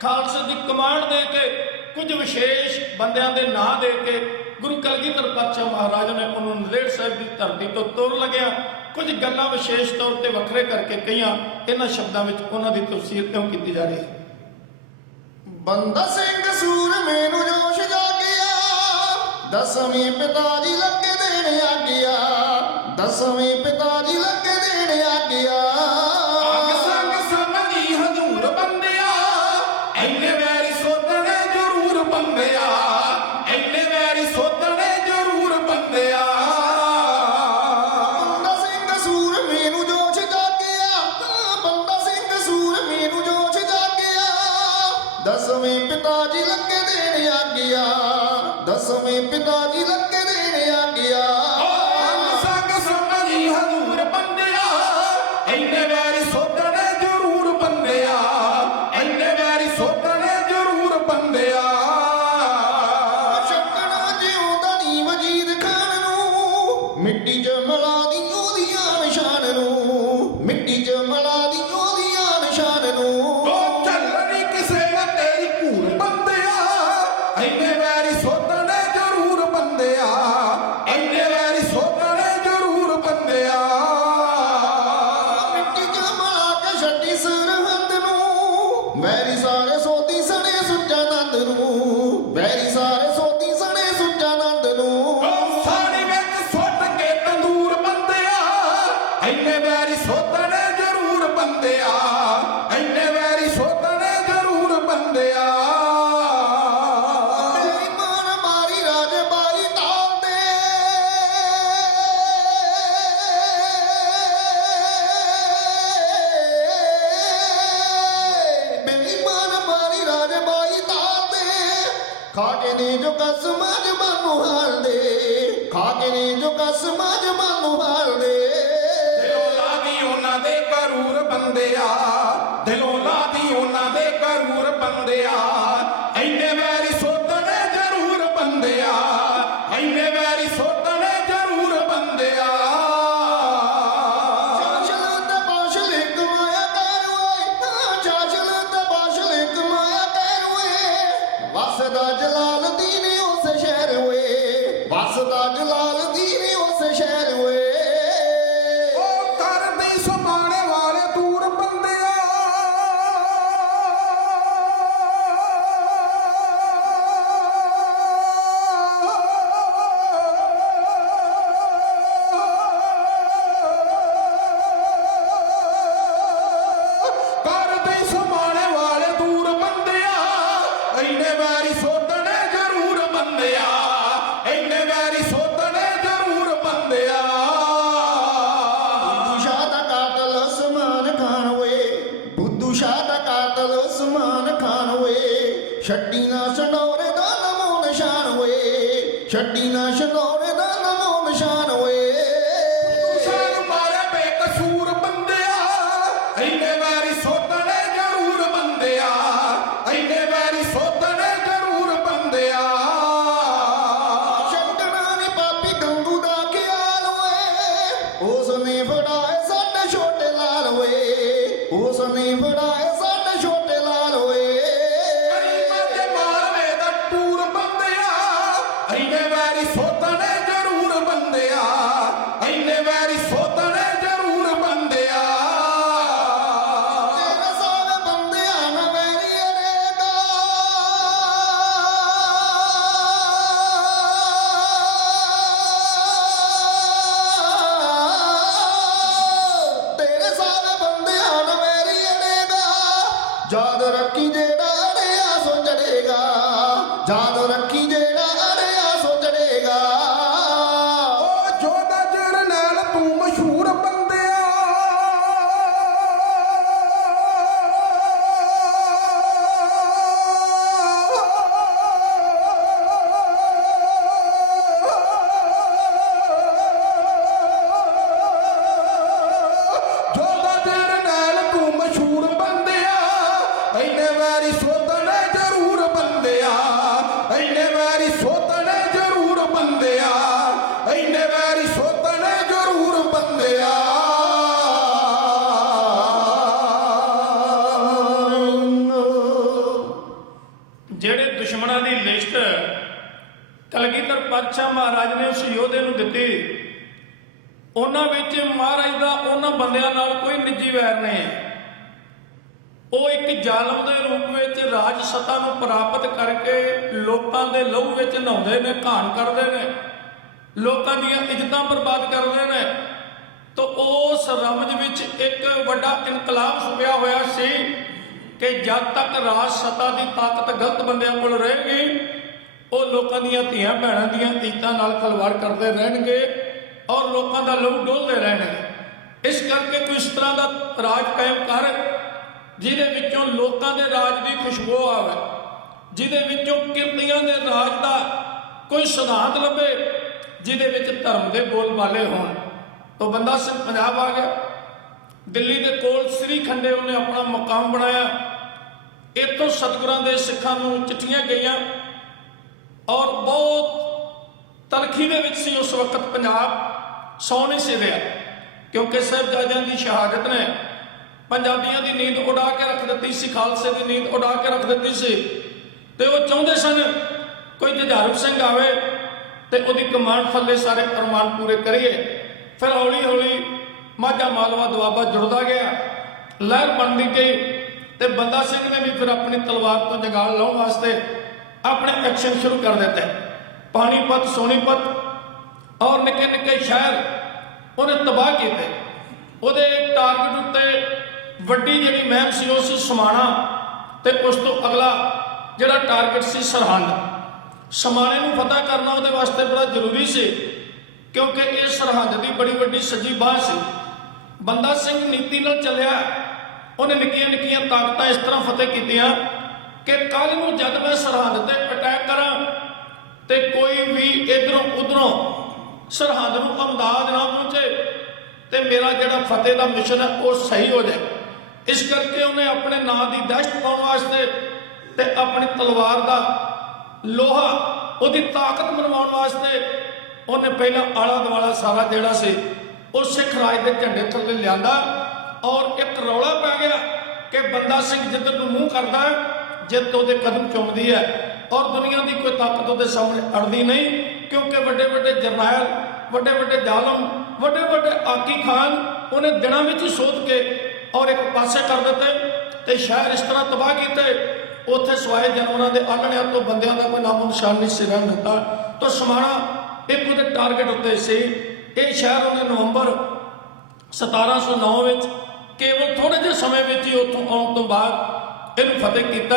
ਖਾਲਸੇ ਦੀ ਕਮਾਂਡ ਦੇ ਕੇ, ਕੁਝ ਵਿਸ਼ੇਸ਼ ਬੰਦਿਆਂ ਦੇ ਨਾਂ ਦੇ ਕੇ ਗੁਰੂ ਕਲਗੀਧਰ ਪਾਤਸ਼ਾਹ ਮਹਾਰਾਜ ਨੇ ਉਹਨੂੰ ਨੰਦੇੜ ਸਾਹਿਬ ਦੀ ਧਰਤੀ ਤੋਂ ਤੁਰ ਲੱਗਿਆ। ਕੁਝ ਗੱਲਾਂ ਵਿਸ਼ੇਸ਼ ਤੌਰ ਤੇ ਵੱਖਰੇ ਕਰਕੇ ਕਈਆਂ ਇਹਨਾਂ ਸ਼ਬਦਾਂ ਵਿੱਚ ਉਹਨਾਂ ਦੀ ਤਫਸੀਰ ਕਿਉਂ ਕੀਤੀ ਜਾ ਰਹੀ ਹੈ। ਬੰਦਾ ਸਿੰਘ ਸੂਰਮੇ ਨੂੰ ਜੋਸ਼ ਜਾਗਿਆ, ਦਸਵੇਂ ਪਿਤਾ ਜੀ ਲੱਗੇ ਦੇਣ ਆਗਿਆ, ਦਸਵੇਂ ਪਿਤਾ ਜੀ ਲੱਗੇ ਦੇਣ ਆਗਿਆ। ਆਗ ਸੰਗ ਸਮਝੀ ਹਜ਼ੂਰ ਬੰਦਿਆ, ਐਨੇ ਵੈਰੀ ਸੋਧਣੇ ਜ਼ਰੂਰ ਬੰਦਿਆ, ਐਨੇ ਵੈਰੀ ਸੋਧਣੇ ਜ਼ਰੂਰ ਬੰਦਿਆ। ਬੰਦਾ ਸਿੰਘ ਸੂਰਮੇ ਨੂੰ ਜੋਸ਼ ਜਾਗਿਆ, ਬੰਦਾ ਸਿੰਘ ਸੂਰਮੇ ਨੂੰ ਜੋਸ਼ ਜਾਗਿਆ, ਦਸਵੇਂ ਪਿਤਾ ਜੀ ਲੱਗੇ ਦੇਣ ਆਗਿਆ, ਦਸਵੇਂ ਪਿਤਾ ਜੀ ਲੱਗੇ ਦੇਣ ਆਗਿਆ। ਆਗ ਸੰਗ ਸਮਝੀ ਹਜ਼ੂਰ ਬੰਦਿਆ, ਐਨੇ ਵੈਰੀ ਸੋਧਣੇ ਜ਼ਰੂਰ ਬੰਦਿਆ, ਐਨੇ ਵੈਰੀ ਸੋਧਣੇ ਜ਼ਰੂਰ ਬੰਦਿਆ। ਛੱਡਣਾ ਜਿਉਂਦਾ ਨੀ ਵਜ਼ੀਰ ਖਾਨ ਨੂੰ, ਮਿੱਟੀ 'ਚ ਮਿਲਾ ਦੀ ਉਹਦੀਆਂ ਨਿਸ਼ਾਨ ਨੂੰ, ਮਿੱਟੀ 'ਚ ਮਿਲਾ ਦੀ ਉਹਦੀਆਂ ਨਿਸ਼ਾਨ ਨੂੰ। ਉਹ ਚੱਲਣੀ ਕਿਸੇ ਨਾ ਤੇਰੀ ਘੂਰ ਬੰਦਿਆ, ਐਨੇ ਵੈਰੀ ਸੋਧਣੇ ਜ਼ਰੂਰ ਬੰਦਿਆ, ਐਨੇ ਵੈਰੀ ਸੋਧਣੇ ਜ਼ਰੂਰ ਬੰਦਿਆ। ਮਿੱਟੀ 'ਚ ਮਿਲਾ ਕੇ ਛੱਡੀ ਸਰਹੰਦ ਨੂੰ, ਵੈਰੀ ਸਾਰੇ ਸੋਧੀ ਸਣੇ ਸੁੱਚਾ ਨੰਦ ਨੂੰ, ਵੈਰੀ ਸਾਰੇ ਸੋਧੀ ਸਣੇ ਸੁੱਚਾ ਨੰਦ ਨੂੰ। ਉਹ ਸਾੜੀ ਵਿੱਚ ਸੁੱਟ ਕੇ ਤੰਦੂਰ ਬੰਦਿਆ, ਐਨੇ ਵੈਰੀ ਸੋਧਣੇ ਜ਼ਰੂਰ ਬੰਦਿਆ, ਐਨੇ ਵੈਰੀ ਸੋਧਣੇ ਜ਼ਰੂਰ ਬੰਦਿਆ। ਮੇਰੀ ਮਾਨ ਮਾਰੀ ਰਾਜੇ ਬਾਈ ਤਾਲ ਦੇ, ਮੇਰੀ ਮਾਨ ਮਾਰੀ ਰਾਜੇ ਬਾਈ ਤਾਲ ਦੇ, ਖਾ ਕੇ ਨੇ ਜੋ ਕਸਮਾਂ ਜਮਾਂ ਨੂੰ ਹਾਲ ਦੇ, ਖਾ ਕੇ ਨੇ ਜੋ ਕਸਮਾਂ ਜਮਾਂ ਨੂੰ ਹਾਲ ਦੇ। ਦਿਲੋਂ ਲਾਦੀ ਉਹਨਾਂ ਦੇ ਕਰੂਰ ਬੰਦਿਆ, ਦਿਲੋਂ ਲਾਦੀ ਉਹਨਾਂ ਦੇ ਕਰੂਰ ਬੰਦਿਆ, ਐਨੇ ਵੈਰੀ ਸੋਧਣੇ ਜ਼ਰੂਰ ਬੰਦਿਆ, ਐਨੇ ਵੈਰੀ ਸੋਧਣੇ ਜ਼ਰੂਰ ਬੰਦਿਆ। ਚਾਚਲ ਤੇ ਬਾਸ਼ਲ ਕਮਾਇਆ ਕਰ ਓਏ, ਚਾਚਲ ਤੇ ਬਾਸ਼ਲ ਕਮਾਇਆ ਕਰ ਓਏ, ਵਸਦਾ ਜਲਾਲਦੀਨ ਉਸ ਸ਼ਹਿਰ ਓਏ, ਵਸਦਾ ਜਲਾਲਦੀਨ ਉਸ ਸ਼ਹਿਰ ਓਏ। ਉਹ ਕਰਦੇ ਸਮਾਣੇ ਵਾਲੇ ਦੂਰ ਬੰਦਿਆ, ਕਰਦੇ ਸਮਾਣੇ ਵਾਲੇ ਦੂਰ ਬੰਦਿਆ, ਐਨੇ ਵੈਰੀ ਸੋਧਣੇ ਜ਼ਰੂਰ ਬੰਦਿਆ, ਐਨੇ ਵੈਰੀ ਸੋਧਣੇ ਜ਼ਰੂਰ ਬੰਦਿਆ। ਬੁੱਧੂ ਸ਼ਾਹ ਦਾ ਕਾਤਲ ਉਸਮਾਨ ਖਾਨ ਓਏ, ਬੁੱਧੂ ਸ਼ਾਹ ਦਾ ਕਾਤਲ ਉਸਮਾਨ ਖਾਨ ਓਏ, ਛੱਡੀ ਨਾ ਛਡੌਰੇ ਦਾ ਨਮੋ ਨਿਸ਼ਾਨ ਓਏ, ਛੱਡੀ ਨਾ ਛਡੌਰੇ ਦਾ ਨਮੋ ਨਿਸ਼ਾਨ ਓਏ। ਸ਼ਾਨ ਮਾਰੇ ਬੇਕਸੂਰ ਬੰਦਿਆ, ਐਨੇ ਵੈਰੀ ਸੋਧਣੇ ਜ਼ਰੂਰ ਬੰਦਿਆ, ਐਨੇ ਵੈਰੀ ਸੋਧਣੇ ਜ਼ਰੂਰ ਬੰਦਿਆ। ਛੱਡਣਾ ਨੀ ਪਾਪੀ ਗੰਗੂ ਦਾ ਖਿਆਲ ਓਏ, ਉਸ ਨੇ ਫੜਾਏ ਸਾਡੇ ਛੋਟੇ ਲਾਲ ਓਏ, ਉਸ ਨੇ ਫੜਾਏ ਸਾਡੇ ਛੋਟੇ ਲਾਲ ਓਏ। ਗਰੀਬਾਂ ਦੇ ਮਾਰਵੇ ਦਾ ਟੂਰ ਬੰਦਿਆ, ਐਨੇ ਵੈਰੀ ਸੋਧਣੇ ਜ਼ਰੂਰ ਬੰਦਿਆ, ਐਨੇ ਵੈਰੀ ਸੋਧਣੇ ਜ਼ਰੂਰ ਬੰਦਿਆ। ਤੇਰੇ ਸਾਰੇ ਬੰਦਿਆਂ ਨਾ ਵੈਰੀ ਅੜੇਗਾ, ਤੇਰੇ ਸਾਰੇ ਬੰਦਿਆਂ ਨਾ ਵੈਰੀ ਅੜੇਗਾ, ਯਾਦ ਰੱਖੀ ਜਿਹੜਾ ਅੜਿਆ ਸੋ ਚੜੇਗਾ, ਯਾਦ ਰੱਖੀ ਜਿਹੜਾ ਅੜਿਆ ਸੋ ਚੜੇਗਾ। ਕਲਗੀਧਰ ਪਾਤਸ਼ਾਹ ਮਹਾਰਾਜ ਨੇ ਉਸ ਯੋਧੇ ਨੂੰ ਦਿੱਤੀ। ਉਹਨਾਂ ਵਿੱਚ ਮਹਾਰਾਜ ਦਾ ਉਹਨਾਂ ਬੰਦਿਆਂ ਨਾਲ ਕੋਈ ਨਿੱਜੀ ਵੈਰ ਨਹੀਂ ਹੈ। ਉਹ ਇੱਕ ਜ਼ਾਲਮ ਦੇ ਰੂਪ ਵਿੱਚ ਰਾਜ ਸੱਤਾ ਨੂੰ ਪ੍ਰਾਪਤ ਕਰਕੇ ਲੋਕਾਂ ਦੇ ਲਹੂ ਵਿੱਚ ਨਹਾਉਂਦੇ ਨੇ, ਘਾਣ ਕਰਦੇ ਨੇ, ਲੋਕਾਂ ਦੀਆਂ ਇੱਜ਼ਤਾਂ ਬਰਬਾਦ ਕਰਦੇ ਨੇ। ਤਾਂ ਉਸ ਰਮਜ ਵਿੱਚ ਇੱਕ ਵੱਡਾ ਇਨਕਲਾਬ ਛੁਪਿਆ ਹੋਇਆ ਸੀ ਕਿ ਜਦ ਤੱਕ ਰਾਜ ਸੱਤਾ ਦੀ ਤਾਕਤ ਗਲਤ ਬੰਦਿਆਂ ਕੋਲ ਰਹੇਗੀ, ਉਹ ਲੋਕਾਂ ਦੀਆਂ ਧੀਆਂ ਭੈਣਾਂ ਦੀਆਂ ਇੱਜ਼ਤਾਂ ਨਾਲ ਖਿਲਵਾੜ ਕਰਦੇ ਰਹਿਣਗੇ ਔਰ ਲੋਕਾਂ ਦਾ ਲਹੂ ਡੋਲਦੇ ਰਹਿਣਗੇ। ਇਸ ਕਰਕੇ ਕੋਈ ਇਸ ਤਰ੍ਹਾਂ ਦਾ ਰਾਜ ਕਾਇਮ ਕਰ ਜਿਹਦੇ ਵਿੱਚੋਂ ਲੋਕਾਂ ਦੇ ਰਾਜ ਦੀ ਖੁਸ਼ਬੂ ਆਵੇ, ਜਿਹਦੇ ਵਿੱਚੋਂ ਕਿਰਤੀਆਂ ਦੇ ਰਾਜ ਦਾ ਕੋਈ ਸਿਧਾਂਤ ਲੱਭੇ, ਜਿਹਦੇ ਵਿੱਚ ਧਰਮ ਦੇ ਬੋਲਬਾਲੇ ਹੋਣ। ਤਾਂ ਬੰਦਾ ਸਿੰਘ ਪੰਜਾਬ ਆ ਗਿਆ। ਦਿੱਲੀ ਦੇ ਕੋਲ ਸ੍ਰੀ ਖੰਡੇ ਉਹਨੇ ਆਪਣਾ ਮਕਾਮ ਬਣਾਇਆ। ਇੱਥੋਂ ਸਤਿਗੁਰਾਂ ਦੇ ਸਿੱਖਾਂ ਨੂੰ ਚਿੱਠੀਆਂ ਗਈਆਂ ਔਰ ਬਹੁਤ ਤਲਖੀ ਦੇ ਵਿੱਚ ਸੀ ਉਸ ਵਕਤ ਪੰਜਾਬ। ਸੌ ਨਹੀਂ ਸੀ ਰਿਹਾ ਕਿਉਂਕਿ ਸਾਹਿਬਜ਼ਾਦਿਆਂ ਦੀ ਸ਼ਹਾਦਤ ਨੇ ਪੰਜਾਬੀਆਂ ਦੀ ਨੀਂਦ ਉਡਾ ਕੇ ਰੱਖ ਦਿੱਤੀ ਸੀ, ਖਾਲਸੇ ਦੀ ਨੀਂਦ ਉਡਾ ਕੇ ਰੱਖ ਦਿੱਤੀ ਸੀ। ਤੇ ਉਹ ਚਾਹੁੰਦੇ ਸਨ ਕੋਈ ਜੁਝਾਰੂ ਸਿੰਘ ਆਵੇ ਤੇ ਉਹਦੀ ਕਮਾਂਡ ਥੱਲੇ ਸਾਰੇ ਅਰਮਾਨ ਪੂਰੇ ਕਰੀਏ। ਫਿਰ ਹੌਲੀ ਹੌਲੀ ਮਾਝਾ ਮਾਲਵਾ ਦੁਆਬਾ ਜੁੜਦਾ ਗਿਆ, ਲਹਿਰ ਬਣਦੀ ਗਈ ਤੇ ਬੰਦਾ ਸਿੰਘ ਨੇ ਵੀ ਫਿਰ ਆਪਣੀ ਤਲਵਾਰ ਤੋਂ ਜਗਾੜ ਲਾਉਣ ਵਾਸਤੇ ਆਪਣੇ ਐਕਸ਼ਨ ਸ਼ੁਰੂ ਕਰ ਦਿੱਤੇ। ਪਾਣੀਪਤ, ਸੋਨੀਪਤ ਔਰ ਨਿੱਕੇ ਨਿੱਕੇ ਸ਼ਹਿਰ ਉਹਨੇ ਤਬਾਹ ਕੀਤੇ। ਉਹਦੇ ਟਾਰਗੇਟ ਉੱਤੇ ਵੱਡੀ ਜਿਹੜੀ ਮਹਿਮ ਸੀ ਉਹ ਸੀ ਸਮਾਣਾ ਤੇ ਉਸ ਤੋਂ ਅਗਲਾ ਜਿਹੜਾ ਟਾਰਗੇਟ ਸੀ ਸਰਹੰਦ। ਸਮਾਣੇ ਨੂੰ ਫਤਿਹ ਕਰਨਾ ਉਹਦੇ ਵਾਸਤੇ ਬੜਾ ਜ਼ਰੂਰੀ ਸੀ ਕਿਉਂਕਿ ਇਹ ਸਰਹੰਦ ਦੀ ਬੜੀ ਵੱਡੀ ਸੱਜੀ ਬਾਂਹ ਸੀ। ਬੰਦਾ ਸਿੰਘ ਨੀਤੀ ਨਾਲ ਚੱਲਿਆ। ਉਹਨੇ ਨਿੱਕੀਆਂ ਨਿੱਕੀਆਂ ਤਾਕਤਾਂ ਇਸ ਤਰ੍ਹਾਂ ਫਤਿਹ ਕੀਤੀਆਂ ਕਿ ਕੱਲ ਨੂੰ ਜਦ ਮੈਂ ਸਰਹੰਦ ਤੇ ਅਟੈਕ ਕਰਾਂ ਤੇ ਕੋਈ ਵੀ ਇਧਰੋਂ ਉਧਰੋਂ ਸਰਹੰਦ ਨੂੰ ਅਮਦਾਦ ਨਾ ਪਹੁੰਚੇ ਤੇ ਮੇਰਾ ਜਿਹੜਾ ਫਤਿਹ ਦਾ ਮਿਸ਼ਨ ਹੈ ਉਹ ਸਹੀ ਹੋ ਜਾਏ। ਇਸ ਕਰਕੇ ਉਹਨੇ ਆਪਣੇ ਨਾਂ ਦੀ ਦਹਿਸ਼ਤ ਪਾਉਣ ਵਾਸਤੇ ਤੇ ਆਪਣੀ ਤਲਵਾਰ ਦਾ ਲੋਹਾ ਉਹਦੀ ਤਾਕਤ ਬਣਵਾਉਣ ਵਾਸਤੇ ਉਹਨੇ ਪਹਿਲਾਂ ਆਲਾ ਦੁਆਲਾ ਸਾਰਾ ਜਿਹੜਾ ਸੀ ਉਹ ਸਿੱਖ ਰਾਜ ਦੇ ਝੰਡੇ ਥੱਲੇ ਲਿਆਂਦਾ ਔਰ ਇੱਕ ਰੌਲਾ ਪੈ ਗਿਆ ਕਿ ਬੰਦਾ ਸਿੰਘ ਜਿੱਧਰ ਨੂੰ ਮੂੰਹ ਕਰਦਾ ਜਿੱਤ ਉਹਦੇ ਕਦਮ ਚੁੰਮਦੀ ਹੈ ਔਰ ਦੁਨੀਆ ਦੀ ਕੋਈ ਤਾਕਤ ਉਹਦੇ ਸਾਹਮਣੇ ਅੜਦੀ ਨਹੀਂ ਕਿਉਂਕਿ ਵੱਡੇ ਵੱਡੇ ਜਰਨੈਲ, ਵੱਡੇ ਵੱਡੇ ਜ਼ਾਲਮ, ਵੱਡੇ ਵੱਡੇ ਆਕੀ ਖਾਨ ਉਹਨੇ ਦਿਨਾਂ ਵਿੱਚ ਹੀ ਸੋਧ ਕੇ ਔਰ ਇੱਕ ਪਾਸੇ ਕਰ ਦਿੱਤੇ ਤੇ ਸ਼ਹਿਰ ਇਸ ਤਰ੍ਹਾਂ ਤਬਾਹ ਕੀਤੇ। ਉੱਥੇ ਸਵਾਏ ਜਾਨਵਰਾਂ ਦੇ ਆਲਣਿਆਂ ਤੋਂ ਬੰਦਿਆਂ ਦਾ ਕੋਈ ਨਾਮੋ ਨਿਸ਼ਾਨ ਨਹੀਂ ਸੀ ਰਹਿਣ ਦਿੱਤਾ। ਤਾਂ ਸਮਾਣਾ ਇੱਕ ਉਹਦੇ ਟਾਰਗੇਟ ਉੱਤੇ ਸੀ। ਇਹ ਸ਼ਹਿਰ ਉਹਨੇ ਨਵੰਬਰ 1709 ਵਿੱਚ ਕੇਵਲ ਥੋੜੇ ਜਿਹੇ ਸਮੇਂ ਵਿੱਚ ਹੀ ਉੱਥੋਂ ਆਉਣ ਤੋਂ ਬਾਅਦ ਇਹਨੂੰ ਫਤਿਹ ਕੀਤਾ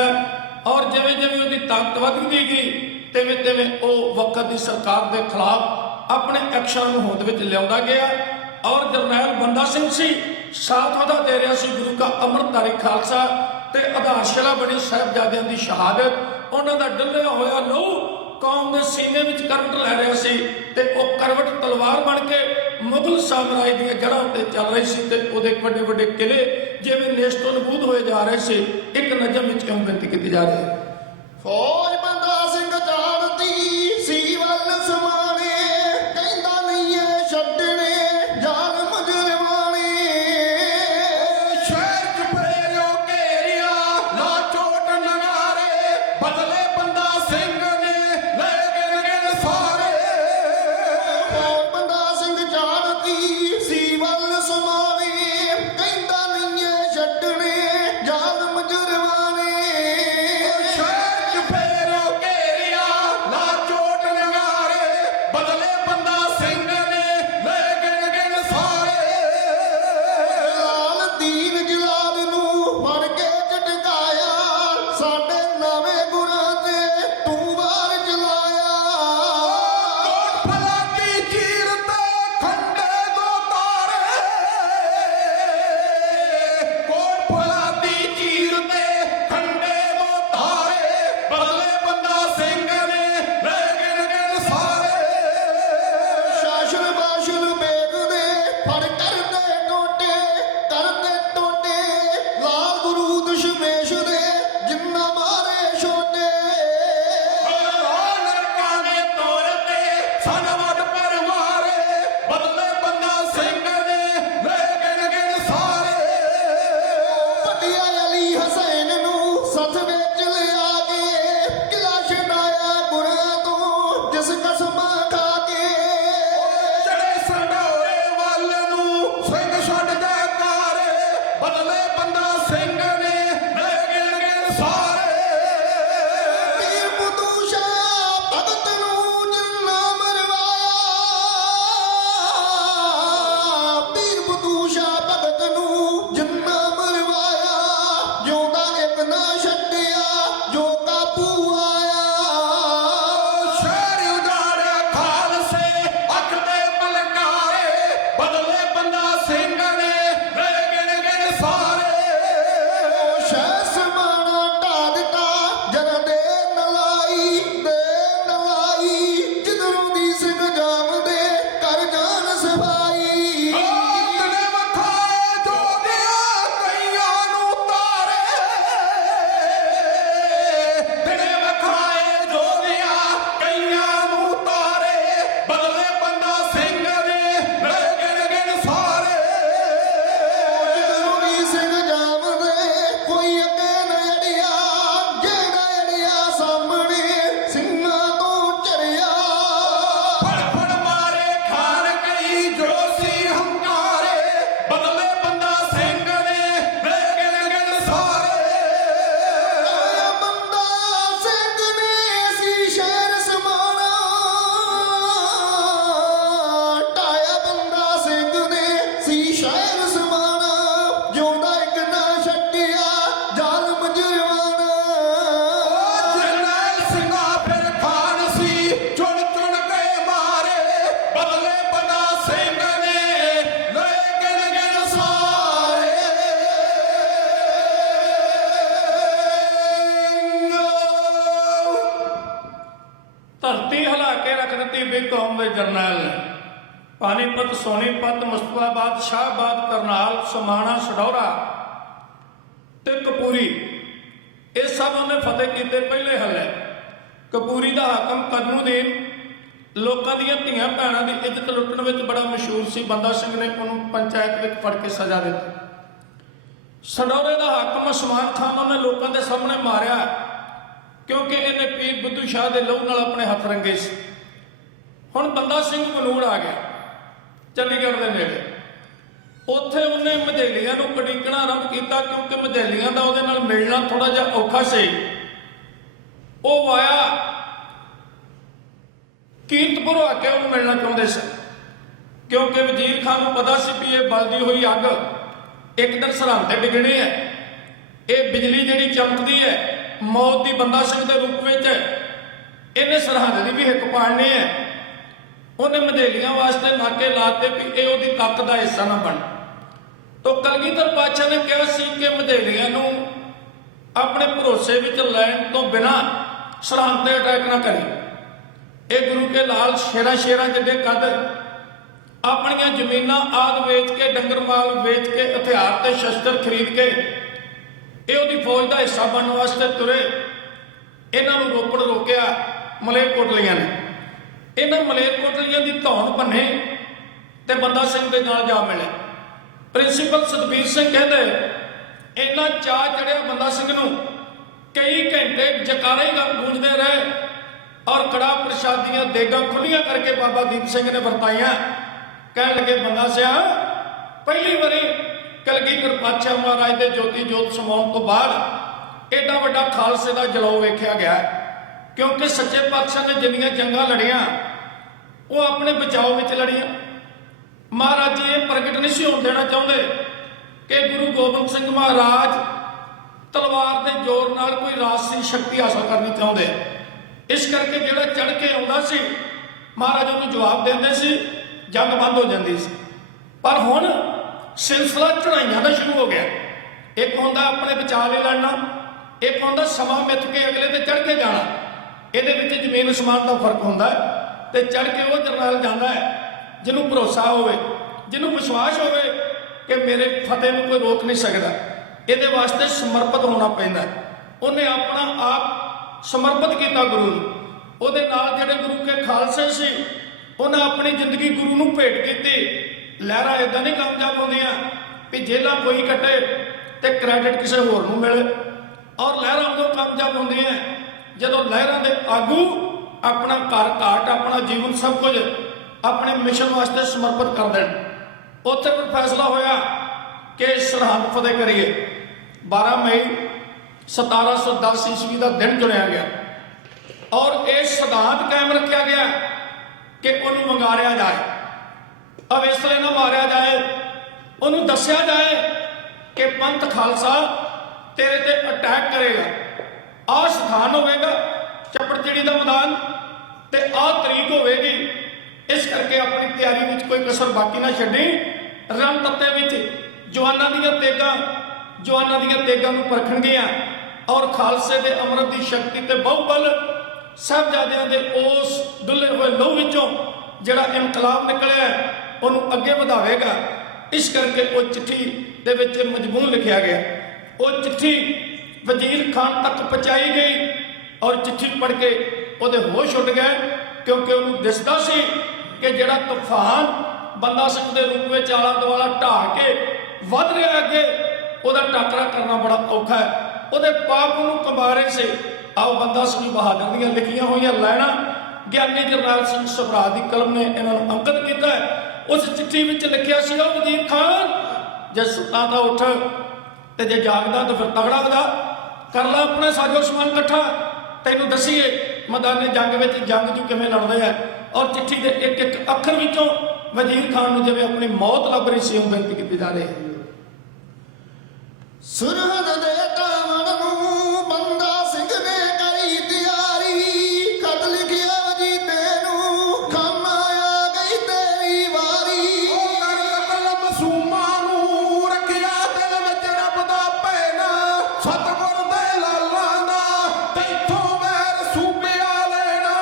ਔਰ ਜਿਵੇਂ ਜਿਵੇਂ ਉਹਦੀ ਤਾਕਤ ਵੱਧਦੀ ਗਈ ਤਿਵੇਂ ਤਿਵੇਂ ਉਹ ਵਕਤ ਦੀ ਸਰਕਾਰ ਦੇ ਖਿਲਾਫ ਆਪਣੇ ਐਕਸ਼ਨ ਨੂੰ ਹੋਂਦ ਵਿੱਚ ਲਿਆਉਂਦਾ ਗਿਆ ਔਰ ਜਰਨੈਲ ਬੰਦਾ ਸਿੰਘ ਸੀ ਸਾਥ ਉਹਦਾ ਦੇ ਰਿਹਾ ਸੀ ਗੁਰੂ ਕਾ ਅੰਮ੍ਰਿਤਧਾਰੀ ਖਾਲਸਾ ਤੇ ਆਧਾਰਸ਼ਿਲਾ ਬਣੀ ਸਾਹਿਬਜ਼ਾਦਿਆਂ ਦੀ ਸ਼ਹਾਦਤ। ਉਹਨਾਂ ਦਾ ਡੁੱਲਿਆ ਹੋਇਆ ਲਹੂ ਕੌਮ ਦੇ ਸੀਨੇ ਵਿੱਚ ਕਰਵਟ ਲੈ ਰਿਹਾ ਸੀ ਤੇ ਉਹ ਕਰਵਟ ਤਲਵਾਰ ਬਣ ਕੇ ਮੁਗਲ ਸਾਮਰਾਜ ਦੀਆਂ ਜੜ੍ਹਾਂ ਉੱਤੇ ਚੱਲ ਰਹੀ ਸੀ ਤੇ ਉਹਦੇ ਵੱਡੇ ਵੱਡੇ ਕਿਲੇ ਜਿਵੇਂ ਨੇਸਤੋ ਨਬੂਦ ਹੋਏ ਜਾ ਰਹੇ ਸੀ। ਇੱਕ ਨਜ਼ਮ ਵਿੱਚ ਇਉਂ ਬੇਨਤੀ ਕੀਤੀ ਜਾ ਰਹੀ ਹੈ। ਫੌਜ ਬੰਦਾ ਸਿੰਘ ਜਾਣਦੀ ਸੀ ਵੱਲ ਸਮਾਣੇ ਕਹਿੰਦਾ ਨਹੀਂ ਏ ਛੱਡਣੇ ਜ਼ਾਲਮ ਜਰਮਾਨੇ। ਸ਼ਹਿਰ ਚ ਫੇਰਿਓ ਘੇਰਿਆ ਨਾ ਚੋਟ ਨਗਾਰੇ ਬਦਲੇ ਬੰਦਾ ਸਿੰਘ ਨੇ ਲੈ ਗਏ ਸਾਰੇ। ਫੌਜ ਬੰਦਾ ਸਿੰਘ ਜਾਣਦੀ ਸੀ ਵੱਲ ਸਮਾਣੇ ਕਹਿੰਦਾ ਨਹੀਂ ਏ ਛੱਡਣੇ ਜ਼ਾਲਮ ਜਰਮਾਨੇ। ਸ਼ਹਿਰ ਚ ਫੇਰਿਓ ਧਰਤੀ ਹਿਲਾ ਕੇ ਰੱਖ ਦਿੱਤੀ ਵੀ ਕੌਮ ਦੇ ਜਰਨੈਲ ਨੇ। ਪਾਣੀਪਤ, ਸੋਨੀਪਤ, ਮੁਸਤਫਾਬਾਦ, ਸ਼ਾਹਬਾਦ, ਕਰਨਾਲ, ਸਮਾਣਾ, ਸਡੌਰਾ ਤੇ ਕਪੂਰੀ, ਇਹ ਸਭ ਉਹਨੇ ਫਤਿਹ ਕੀਤੇ ਪਹਿਲੇ ਹੱਲੇ। ਕਪੂਰੀ ਦਾ ਹਾਕਮ ਕਦਮੁਦੀਨ ਲੋਕਾਂ ਦੀਆਂ ਧੀਆਂ ਭੈਣਾਂ ਦੀ ਇੱਜ਼ਤ ਲੁੱਟਣ ਵਿੱਚ ਬੜਾ ਮਸ਼ਹੂਰ ਸੀ। ਬੰਦਾ ਸਿੰਘ ਨੇ ਉਹਨੂੰ ਪੰਚਾਇਤ ਵਿੱਚ ਫੜ ਕੇ ਸਜ਼ਾ ਦਿੱਤੀ। ਸਡੌਰੇ ਦਾ ਹਾਕਮ ਉਸਮਾਨ ਖਾਨ ਉਹਨੇ ਲੋਕਾਂ ਦੇ ਸਾਹਮਣੇ ਮਾਰਿਆ ਕਿਉਂਕਿ ਇਹਨੇ ਪੀਰ ਬੁੱਧੂ ਸ਼ਾਹ ਦੇ ਲਹੂ ਨਾਲ ਆਪਣੇ ਹੱਥ ਰੰਗੇ ਸੀ। ਹੁਣ ਬੰਦਾ ਸਿੰਘ ਮਨੂੜ ਆ ਗਿਆ ਚੰਡੀਗੜ੍ਹ ਦੇ ਨੇੜੇ। ਉੱਥੇ ਉਹਨੇ ਮਝੇਲੀਆਂ ਨੂੰ ਕੜੀਕਣਾ ਆਰੰਭ ਕੀਤਾ ਕਿਉਂਕਿ ਮਝੇਲੀਆਂ ਦਾ ਉਹਦੇ ਨਾਲ ਮਿਲਣਾ ਥੋੜਾ ਜਿਹਾ ਔਖਾ ਸੀ। ਉਹ ਵਾਇਆ ਕੀਰਤਪੁਰ ਆ ਕੇ ਉਹਨੂੰ ਮਿਲਣਾ ਚਾਹੁੰਦੇ ਸਨ ਕਿਉਂਕਿ ਵਜ਼ੀਰ ਖਾਨ ਨੂੰ ਪਤਾ ਸੀ ਵੀ ਇਹ ਬਲਦੀ ਹੋਈ ਅੱਗ ਇੱਕ ਦਿਨ ਸਰਹੰਦ ਤੇ ਡਿੱਗਣੀ ਹੈ। ਇਹ ਬਿਜਲੀ ਜਿਹੜੀ ਚਮਕਦੀ ਹੈ ਮੌਤ ਦੀ ਬੰਦਾ ਸਿੰਘ ਦੇ ਰੂਪ ਵਿੱਚ, ਇਹਨੇ ਸਰਹੰਦ ਦੀ ਵੀ ਹਿੱਕ ਪਾੜਨੀ ਹੈ। ਉਹਨੇ ਮਝੇਲੀਆਂ ਵਾਸਤੇ ਨਾਕੇ ਲਾਤੇ ਵੀ ਇਹ ਉਹਦੀ ਤੱਕ ਦਾ ਹਿੱਸਾ ਨਾ ਬਣ। ਤੋ ਕਲਗੀਧਰ ਪਾਤਸ਼ਾਹ ਨੇ ਕਿਹਾ ਸੀ ਕਿ ਮਝੇਲੀਆਂ ਨੂੰ ਆਪਣੇ ਭਰੋਸੇ ਵਿੱਚ ਲੈਣ ਤੋਂ ਬਿਨਾਂ ਸਰਹੰਦ ਤੇ ਅਟੈਕ ਨਾ ਕਰੇ। ਇਹ ਗੁਰੂ ਕੇ ਲਾਲ ਸ਼ੇਰਾਂ ਜਿੱਡੇ ਕੱਦ ਆਪਣੀਆਂ ਜ਼ਮੀਨਾਂ ਆਦਿ ਵੇਚ ਕੇ, ਡੰਗਰ ਮਾਲ ਵੇਚ ਕੇ, ਹਥਿਆਰ ਤੇ ਸ਼ਸਤਰ ਖਰੀਦ ਕੇ ਇਹ ਉਹਦੀ ਫੌਜ ਦਾ ਹਿੱਸਾ ਬਣਨ ਵਾਸਤੇ ਤੁਰੇ। ਇਹਨਾਂ ਨੂੰ ਰੋਪੜ ਰੋਕਿਆ ਮਲੇਰਕੋਟਲੀਆਂ ਨੇ। ਇਹਨਾਂ ਮਲੇਰਕੋਟਲੀਆਂ ਦੀ ਧੌਣ ਭੰਨੇ ਤੇ ਬੰਦਾ ਸਿੰਘ ਦੇ ਨਾਲ ਜਾ ਮਿਲੇ। ਪ੍ਰਿੰਸੀਪਲ ਸਤਬੀਰ ਸਿੰਘ ਕਹਿੰਦੇ ਇੰਨਾ ਚਾਅ ਚੜਿਆ ਬੰਦਾ ਸਿੰਘ ਨੂੰ, ਕਈ ਘੰਟੇ ਜਕਾਰੇ ਹੀ ਗੂੰਜਦੇ ਰਹੇ ਔਰ ਕੜਾ ਪ੍ਰਸ਼ਾਦੀਆਂ ਦੇਗਾਂ ਖੁੱਲੀਆਂ ਕਰਕੇ ਬਾਬਾ ਦੀਪ ਸਿੰਘ ਨੇ ਵਰਤਾਈਆਂ। ਕਹਿਣ ਲੱਗੇ ਬੰਦਾ ਸਿਆ ਪਹਿਲੀ ਵਾਰੀ ਕਲਗੀਧਰ ਪਾਤਸ਼ਾਹ ਮਹਾਰਾਜ ਦੇ ਜੋਤੀ ਜੋਤ ਸਮਾਉਣ ਤੋਂ ਬਾਅਦ ਏਡਾ ਵੱਡਾ ਖਾਲਸੇ ਦਾ ਜਲਾਉ ਵੇਖਿਆ ਗਿਆ ਕਿਉਂਕਿ ਸੱਚੇ ਪਾਤਸ਼ਾਹ ਨੇ ਜਿੰਨੀਆਂ ਜੰਗਾਂ ਲੜੀਆਂ ਉਹ ਆਪਣੇ ਬਚਾਓ ਵਿੱਚ ਲੜੀਆਂ। ਮਹਾਰਾਜ ਜੀ ਇਹ ਪ੍ਰਗਟ ਨਹੀਂ ਸੀ ਹੋਣ ਦੇਣਾ ਚਾਹੁੰਦੇ ਕਿ ਗੁਰੂ ਗੋਬਿੰਦ ਸਿੰਘ ਮਹਾਰਾਜ ਤਲਵਾਰ ਦੇ ਜ਼ੋਰ ਨਾਲ ਕੋਈ ਰਾਜਸੀ ਸ਼ਕਤੀ ਹਾਸਲ ਕਰਨੀ ਚਾਹੁੰਦੇ। ਇਸ ਕਰਕੇ ਜਿਹੜਾ ਚੜ ਕੇ ਆਉਂਦਾ ਸੀ ਮਹਾਰਾਜ ਉਹਨੂੰ ਜਵਾਬ ਦਿੰਦੇ ਸੀ, ਜੰਗ ਬੰਦ ਹੋ ਜਾਂਦੀ ਸੀ। ਪਰ ਹੁਣ ਸਿਲਸਿਲਾ ਚੜਾਈਆਂ ਦਾ ਸ਼ੁਰੂ ਹੋ ਗਿਆ। ਇੱਕ ਹੁੰਦਾ ਆਪਣੇ ਬਚਾਅ ਲਈ ਲੜਨਾ, ਇੱਕ ਹੁੰਦਾ ਸਮਾਂ ਮਿੱਥ ਕੇ ਅਗਲੇ ਤੇ ਚੜ ਕੇ ਜਾਣਾ। ਇਹਦੇ ਵਿੱਚ ਜ਼ਮੀਨ ਅਸਮਾਨ ਦਾ ਫਰਕ ਹੁੰਦਾ ਤੇ ਚੜ ਕੇ ਉਹ ਜਰਨੈਲ ਜਾਂਦਾ ਹੈ ਜਿਹਨੂੰ ਭਰੋਸਾ ਹੋਵੇ, ਜਿਹਨੂੰ ਵਿਸ਼ਵਾਸ ਹੋਵੇ ਕਿ ਮੇਰੇ ਫਤਿਹ ਨੂੰ ਕੋਈ ਰੋਕ ਨਹੀਂ ਸਕਦਾ। ਇਹਦੇ ਵਾਸਤੇ ਸਮਰਪਿਤ ਹੋਣਾ ਪੈਂਦਾ। ਉਹਨੇ ਆਪਣਾ ਆਪ ਸਮਰਪਿਤ ਕੀਤਾ ਗੁਰੂ ਨੂੰ। ਉਹਦੇ ਨਾਲ ਜਿਹੜੇ ਗੁਰੂ ਕੇ ਖਾਲਸੇ ਸੀ ਉਹਨਾਂ ਆਪਣੀ ਜ਼ਿੰਦਗੀ ਗੁਰੂ ਨੂੰ ਭੇਟ ਕੀਤੀ। ਲਹਿਰਾਂ ਇਦਾਂ ਨਹੀਂ ਕਾਮਯਾਬ ਹੁੰਦੀਆਂ ਵੀ ਜੇਲਾਂ ਕੋਈ ਕੱਟੇ ਤੇ ਕ੍ਰੈਡਿਟ ਕਿਸੇ ਹੋਰ ਨੂੰ ਮਿਲੇ, ਔਰ ਲਹਿਰਾਂ ਉਦੋਂ ਕਾਮਯਾਬ ਹੁੰਦੀਆਂ ਜਦੋਂ ਲਹਿਰਾਂ ਦੇ ਆਗੂ ਆਪਣਾ ਘਰ ਘਾਟ, ਆਪਣਾ ਜੀਵਨ, ਸਭ ਕੁਝ ਆਪਣੇ ਮਿਸ਼ਨ ਵਾਸਤੇ ਸਮਰਪਿਤ ਕਰ ਦੇਣ। ਉੱਥੇ ਫਿਰ ਫੈਸਲਾ ਹੋਇਆ ਕਿ ਸਰਹੰਦ ਫਤਿਹ ਕਰੀਏ। 12 ਮਈ 1710 ਈਸਵੀ ਦਾ ਦਿਨ ਚੁਣਿਆ ਗਿਆ ਔਰ ਇਹ ਸਿਧਾਂਤ ਕਾਇਮ ਰੱਖਿਆ ਗਿਆ ਕਿ ਉਹਨੂੰ ਵੰਗਾਰਿਆ ਜਾਏ, ਅਵੇਸਲੇ ਨਾ ਮਾਰਿਆ ਜਾਏ। ਉਹਨੂੰ ਦੱਸਿਆ ਜਾਏ ਕਿ ਪੰਥ ਖਾਲਸਾ ਤੇਰੇ ਤੇ ਅਟੈਕ ਕਰੇਗਾ। ਆਹ ਸਥਾਨ ਹੋਵੇਗਾ ਚੱਪੜਚਿੜੀ ਦਾ ਮੈਦਾਨ ਤੇ ਆਹ ਤਰੀਕ ਹੋਵੇਗੀ। ਇਸ ਕਰਕੇ ਆਪਣੀ ਤਿਆਰੀ ਵਿੱਚ ਕੋਈ ਕਸਰ ਬਾਕੀ ਨਾ ਛੱਡੀ। ਰਣ ਤੱਤੇ ਵਿੱਚ ਜਵਾਨਾਂ ਦੀਆਂ ਤੇਗਾਂ ਨੂੰ ਪਰਖਣਗੀਆਂ ਔਰ ਖਾਲਸੇ ਦੇ ਅੰਮ੍ਰਿਤ ਦੀ ਸ਼ਕਤੀ ਤੇ ਬਹੁਬਲ ਸਾਹਿਬਜ਼ਾਦਿਆਂ ਦੇ ਉਸ ਡੁੱਲੇ ਹੋਏ ਲਹੂ ਵਿੱਚੋਂ ਜਿਹੜਾ ਇਨਕਲਾਬ ਨਿਕਲਿਆ ਉਹਨੂੰ ਅੱਗੇ ਵਧਾਵੇਗਾ। ਇਸ ਕਰਕੇ ਉਹ ਚਿੱਠੀ ਦੇ ਵਿੱਚ ਮਜ਼ਮੂਨ ਲਿਖਿਆ ਗਿਆ। ਉਹ ਚਿੱਠੀ ਵਜ਼ੀਰ ਖਾਨ ਤੱਕ ਪਹੁੰਚਾਈ ਗਈ ਔਰ ਚਿੱਠੀ ਪੜ੍ਹ ਕੇ ਉਹਦੇ ਹੋਸ਼ ਉੱਡ ਗਏ ਕਿਉਂਕਿ ਉਹਨੂੰ ਦਿਸਦਾ ਸੀ ਕਿ ਜਿਹੜਾ ਤੂਫਾਨ ਬੰਦਾ ਸਿੰਘ ਦੇ ਰੂਪ ਵਿੱਚ ਆਲਾ ਦੁਆਲਾ ਢਾਹ ਕੇ ਵੱਧ ਰਿਹਾ ਅੱਗੇ, ਉਹਦਾ ਟਾਕਰਾ ਕਰਨਾ ਬੜਾ ਔਖਾ ਹੈ। ਉਹਦੇ ਪਾਪ ਨੂੰ ਕੰਬਾ ਰਹੇ ਸੀ। ਆਓ ਬੰਦਾ ਸਿੰਘ ਬਹਾਦਰ ਦੀਆਂ ਲਿਖੀਆਂ ਹੋਈਆਂ ਲਾਈਨਾਂ ਗਿਆਨੀ ਜਰਨੈਲ ਸਿੰਘ ਸਭਰਾ ਦੀ ਕਲਮ ਨੇ ਇਹਨਾਂ ਨੂੰ ਅੰਕਿਤ ਕੀਤਾ ਹੈ। ਉਸ ਚਿੱਠੀ ਵਿੱਚ ਲਿਖਿਆ ਸੀ, ਉਹ ਵਜ਼ੀਰ ਖਾਨ ਜੇ ਸੁੱਤਾ ਤਾਂ ਉੱਠ ਤੇ ਜੇ ਜਾਗਦਾ ਤਾਂ ਫਿਰ ਤਗੜਾ ਵਦਾ ਕਰ ਲਾ ਆਪਣਾ ਸਾਜੋ ਸਮਾਨ ਇਕੱਠਾ, ਤੈਨੂੰ ਦੱਸੀਏ ਮੈਦਾਨੇ ਜੰਗ ਵਿੱਚ ਜੰਗ ਜੂ ਕਿਵੇਂ ਲੜਦੇ ਆ। ਔਰ ਚਿੱਠੀ ਦੇ ਇੱਕ ਇੱਕ ਅੱਖਰ ਵਿੱਚੋਂ ਵਜ਼ੀਰ ਖਾਨ ਨੂੰ ਜਿਵੇਂ ਆਪਣੀ ਮੌਤ ਲੱਭ ਰਹੀ ਸੀ ਉਹ ਬੇਨਤੀ ਕੀਤੀ ਜਾ ਰਹੀ ਹੈ। ਸਰਹੱਦ ਦੇ ਟਾਵਣ ਨੂੰ ਬੰਦਾ ਸਿੰਘ ਨੇ ਕਰੀ ਤਿਆਰੀ, ਖਤ ਲਿਖਿਆ ਵਜੀਦੇ ਨੂੰ ਕੰਮ ਆ ਗਈ ਤੇਰੀ ਵਾਰੀ। ਉਹ ਕਰ ਕਤਲ ਮਾਸੂਮਾਂ ਨੂੰ ਰੱਖਿਆ ਦਿਲ ਵਿੱਚ ਰੱਬ ਦਾ ਭੈਣਾ, ਸਤਿਗੁਰ ਦੇ ਲਾਲਾਂ ਦਾ ਤੈਥੋਂ ਵੈਰ ਸੂਬਿਆ ਲੈਣਾ।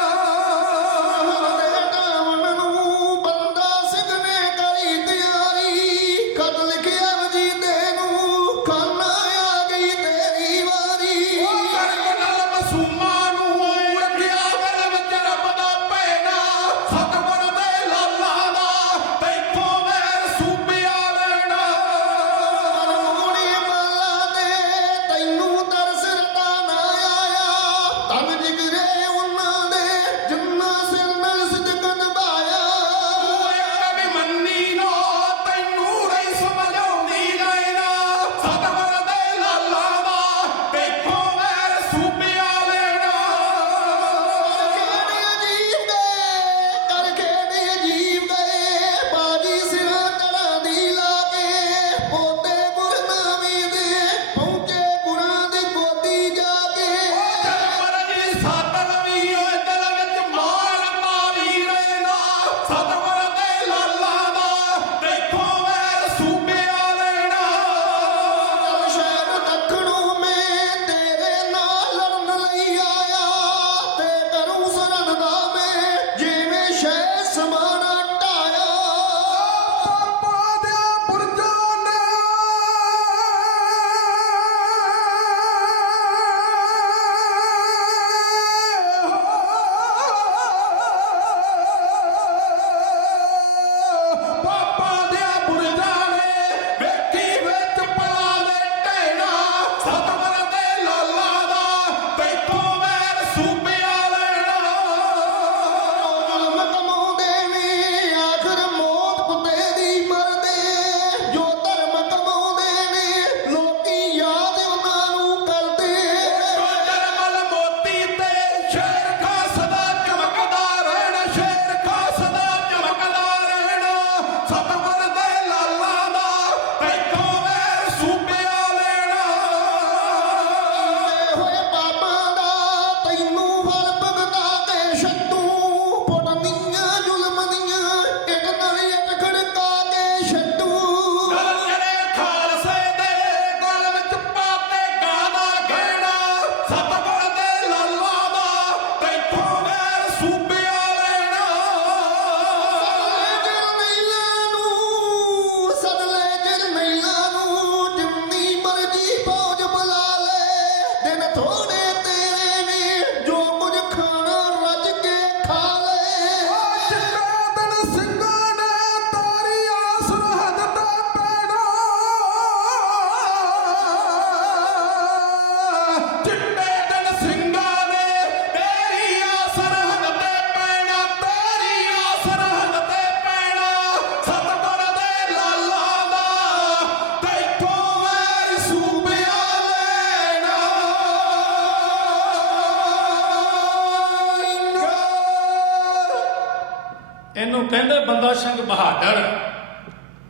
ਇਹਨੂੰ ਕਹਿੰਦੇ ਬੰਦਾ ਸਿੰਘ ਬਹਾਦਰ